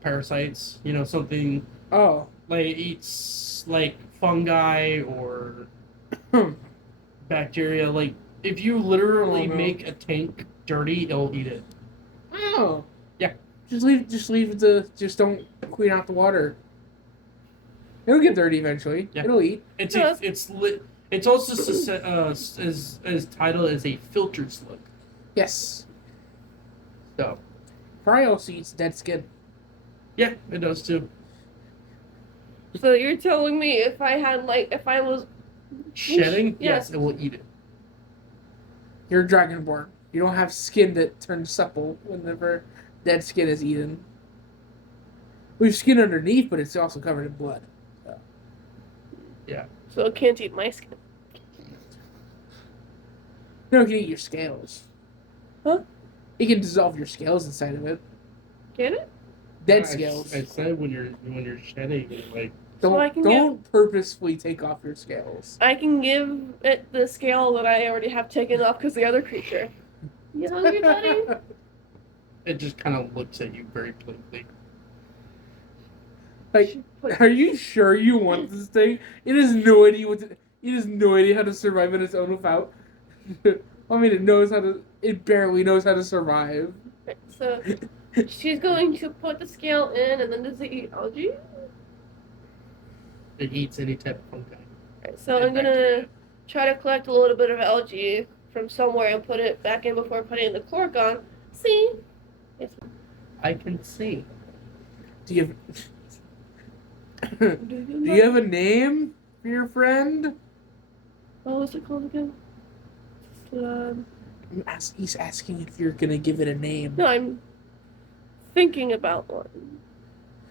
parasites. You know, something Oh, like it eats like fungi or bacteria. Like if you literally Oh, no. make a tank dirty, it'll eat it. oh. Yeah. Just leave it. Just don't clean out the water. It'll get dirty eventually. Yeah. It'll eat. It's Yeah. it's also as titled as a filtered slug. Yes. So Probably also eats dead skin. yeah, it does too. So you're telling me if I was Shedding, Yeah. yes, it will eat it. You're dragonborn. You don't have skin that turns supple whenever dead skin is eaten. We have skin underneath, but it's also covered in blood. So. Yeah. So it can't eat my skin. No, it can eat your scales. Huh? It can dissolve your scales inside of it. Can it? Dead I scales. said when you're shedding, like So I Don't can don't purposefully take off your scales. I can give it the scale that I already have taken off because the other creature. You hungry, buddy? it just kind of looks at you very blankly. Like, are you sure you want this thing? It has no idea it has no idea how to survive on its own without. I mean, it knows how to. It barely knows how to survive. So she's going to put the scale in, and then does it eat algae? It eats any type of fungi. Right, so And I'm gonna bacteria. try to collect a little bit of algae from somewhere and put it back in before putting the cork on. See? It's I can see. Do you have, do you have a name for your friend? what was it called again? He's asking if you're gonna give it a name. No, I'm thinking about one.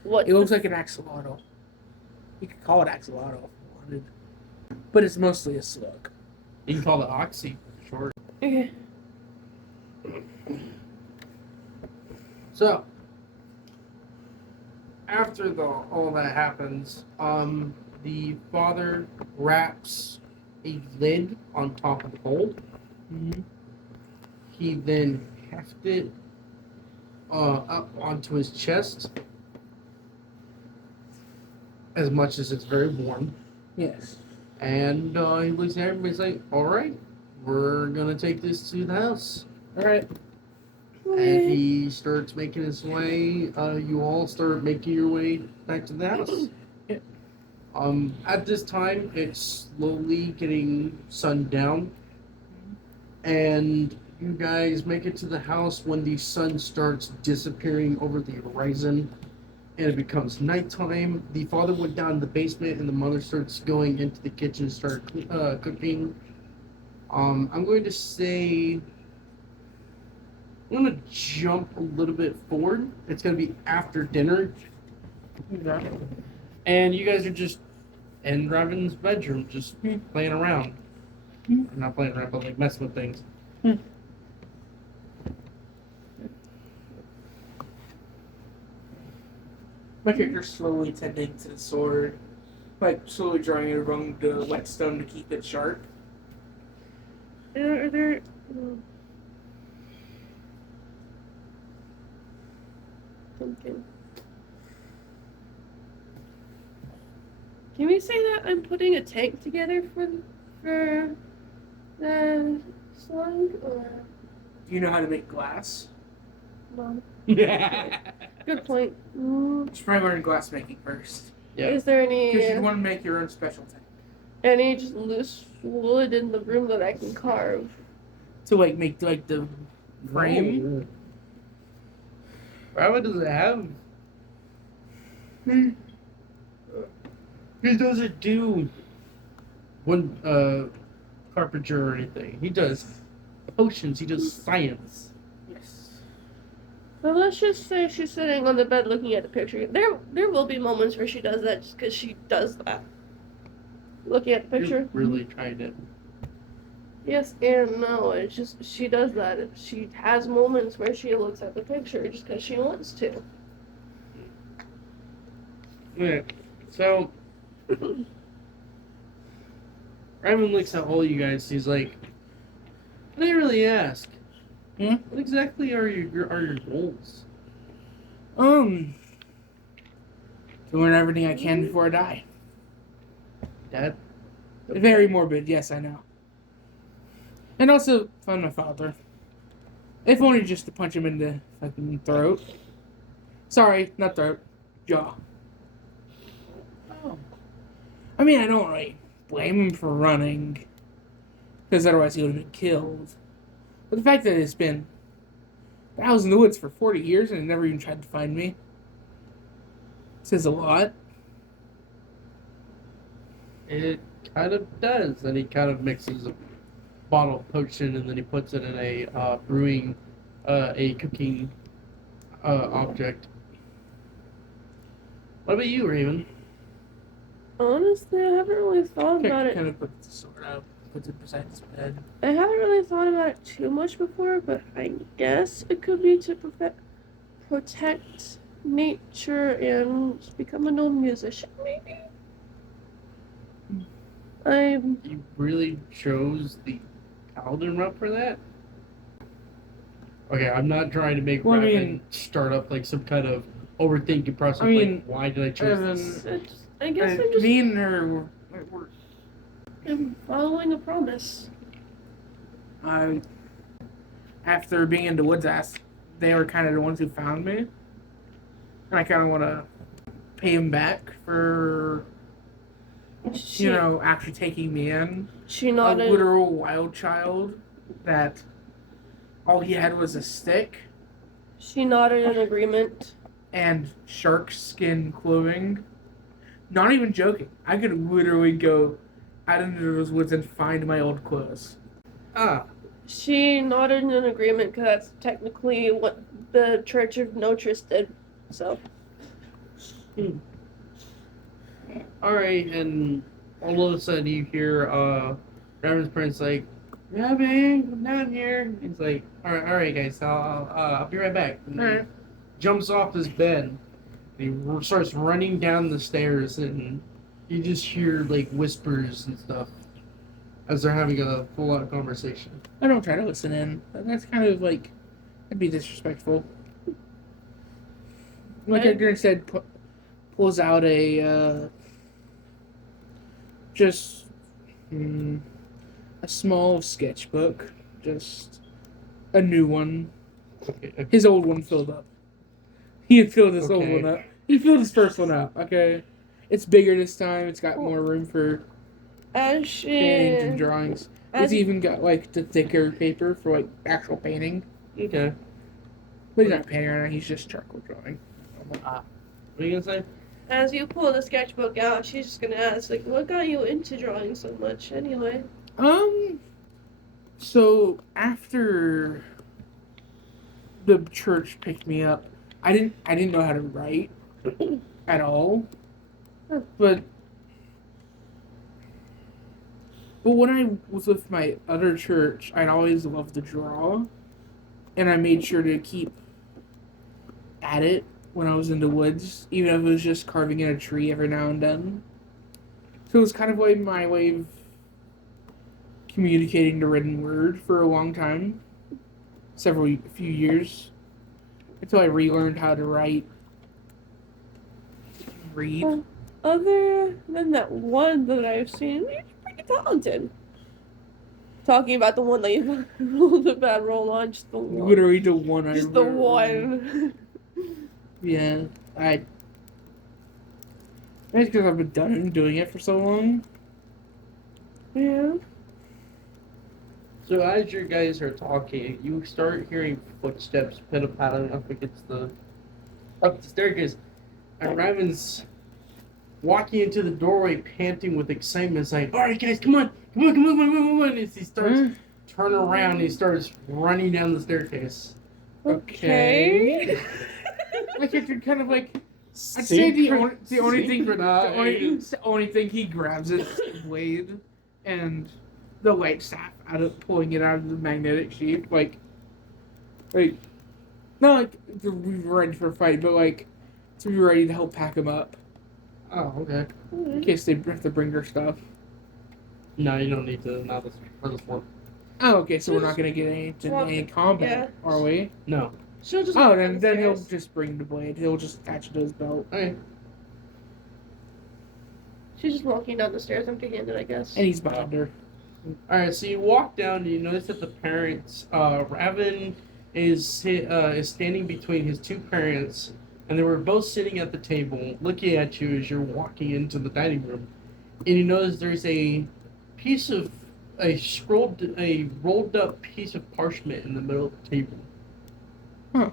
What? It looks like an axolotl. You could call it axolotl if you wanted, but it's mostly a slug. You can call it Oxy for short. Okay. So, after all that happens, the father wraps a lid on top of the bowl. Mm-hmm. He then hefted it up onto his chest, as much as it's very warm. Yes. And he looks at everybody and like, all right, we're going to take this to the house. All right. And he starts making his way. You all start making your way back to the house. Yeah. At this time, it's slowly getting sundown. And you guys make it to the house when the sun starts disappearing over the horizon. And it becomes nighttime. The father went down in the basement, and the mother starts going into the kitchen to start cooking. I'm going to say, I'm going to jump a little bit forward. It's going to be after dinner. And you guys are just in Raven's bedroom, just playing around. Not playing around, but like messing with things. My character's slowly tending to the sword, like slowly drawing it along the whetstone to keep it sharp. Are there? Something. Can we say that I'm putting a tank together for the slug, or Do you know how to make glass? no? Yeah. Good point. You should probably learn glass making first. Is there Because you any want to make your own special tank. just loose wood in the room that I can carve? To like make like the frame. Raven doesn't have. He doesn't do carpenter or anything. He does potions. He does science. Yes. Well, let's just say she's sitting on the bed looking at the picture. There will be moments where she does that just because she does that. Looking at the picture. You're really trying to. Yes and no. It's just she does that. She has moments where she looks at the picture just because she wants to. Yeah. So, Raven looks at all you guys. He's like, I didn't really ask. What exactly are your goals? To learn everything I can before I die. Dad? Very morbid, yes, I know. And also find my father. If only just to punch him in the fucking throat. Sorry, not throat. Jaw. Oh. I mean, I don't really blame him for running. Because otherwise he would have been killed. But the fact that it's been I was in the woods for 40 years and it never even tried to find me says a lot. It kind of does. And he kind of mixes a bottle of potion and then he puts it in a a cooking object. What about you, Raven? Honestly, I haven't really thought about it. Kind of puts the sword up, puts it beside his bed. I haven't really thought about it too much before, but I guess it could be to protect nature and become a known musician, maybe? I'm You really chose the paladin route for that? Okay, I'm not trying to make Well, I Raven mean- start up like some kind of overthinking process. I mean, like, why did I choose this? I guess I'm just Me and her were I'm following a promise. after being in the woods they were kind of the ones who found me. And I kind of want to pay him back for, She, actually taking me in. she A nodded. literal wild child that all he had was a stick She nodded in agreement. and shark skin clothing. Not even joking. I could literally go out into those woods and find my old clothes. Ah, She nodded in agreement because that's technically what the Church of Notris did. So, alright, and all of a sudden you hear Raven's parents like, Raven, come down here. He's like, alright guys, I'll be right back. And Alright. he jumps off his bed. And he starts running down the stairs, and you just hear like whispers and stuff as they're having a full out conversation. I don't try to listen in. That's kind of like, that'd be disrespectful. Like I just said, pulls out a a small sketchbook, just a new one. Okay. His old one filled up. He had filled his old Okay. one up. He filled his first one up. Okay, it's bigger this time. It's got more room for as paintings and she, drawings. as It's even got like the thicker paper for like actual painting. Okay. But he's not painting right now. He's just charcoal drawing. What are you gonna say? as you pull the sketchbook out, she's just gonna ask, like, what got you into drawing so much, anyway? So after the church picked me up, I didn't know how to write at all. But when I was with my other church, I'd always loved to draw, and I made sure to keep at it when I was in the woods, even if it was just carving in a tree every now and then. So it was kind of like my way of communicating the written word for a long time, few years, until I relearned how to write, read. Well, other than that one that I've seen, you're pretty talented. Talking about the one that you rolled a bad roll on, just the one. Literally the one I Just the wrote. one. Yeah, that's because I've been done doing it for so long. Yeah. So as you guys are talking, you start hearing footsteps pitter-pattering up the staircase, and Raven's walking into the doorway, panting with excitement, saying, "All right, guys, come on!" As he starts turning around, and he starts running down the staircase. Okay. Like if you're kind of like, I'd say the only thing he grabs is the blade and the light staff pulling it out of the magnetic sheet, like not like to be ready for a fight, but like to be ready to help pack him up Oh, okay. in case they have to bring their stuff. No, you don't need to. Not for this one. Oh, okay, so we're not gonna get any combat, are we? No. She'll just Oh, walk then he'll downstairs. just bring the blade. He'll just attach it to his belt, Okay. She's just walking down the stairs empty-handed, I guess. and he's behind her. All right. So you walk down, and you notice that the parents, Raven, is standing between his two parents, and they were both sitting at the table, looking at you as you're walking into the dining room, and you notice there's a rolled up piece of parchment in the middle of the table. Huh.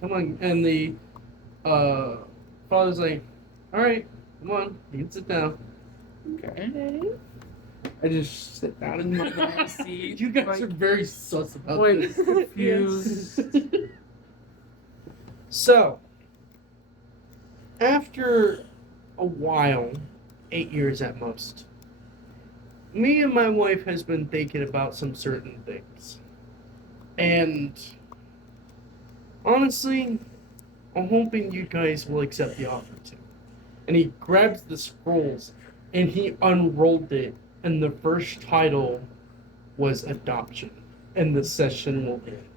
Come on, and the father's like, "All right, come on, you can sit down." Okay. Okay. I just sit down in my back seat. You guys like, are very sus about like this. confused. So, after a while, 8 years at most. Me and my wife has been thinking about some certain things. And honestly, I'm hoping you guys will accept the offer too. And he grabs the scrolls and he unrolled it, and the first title was Adoption. And the session will end.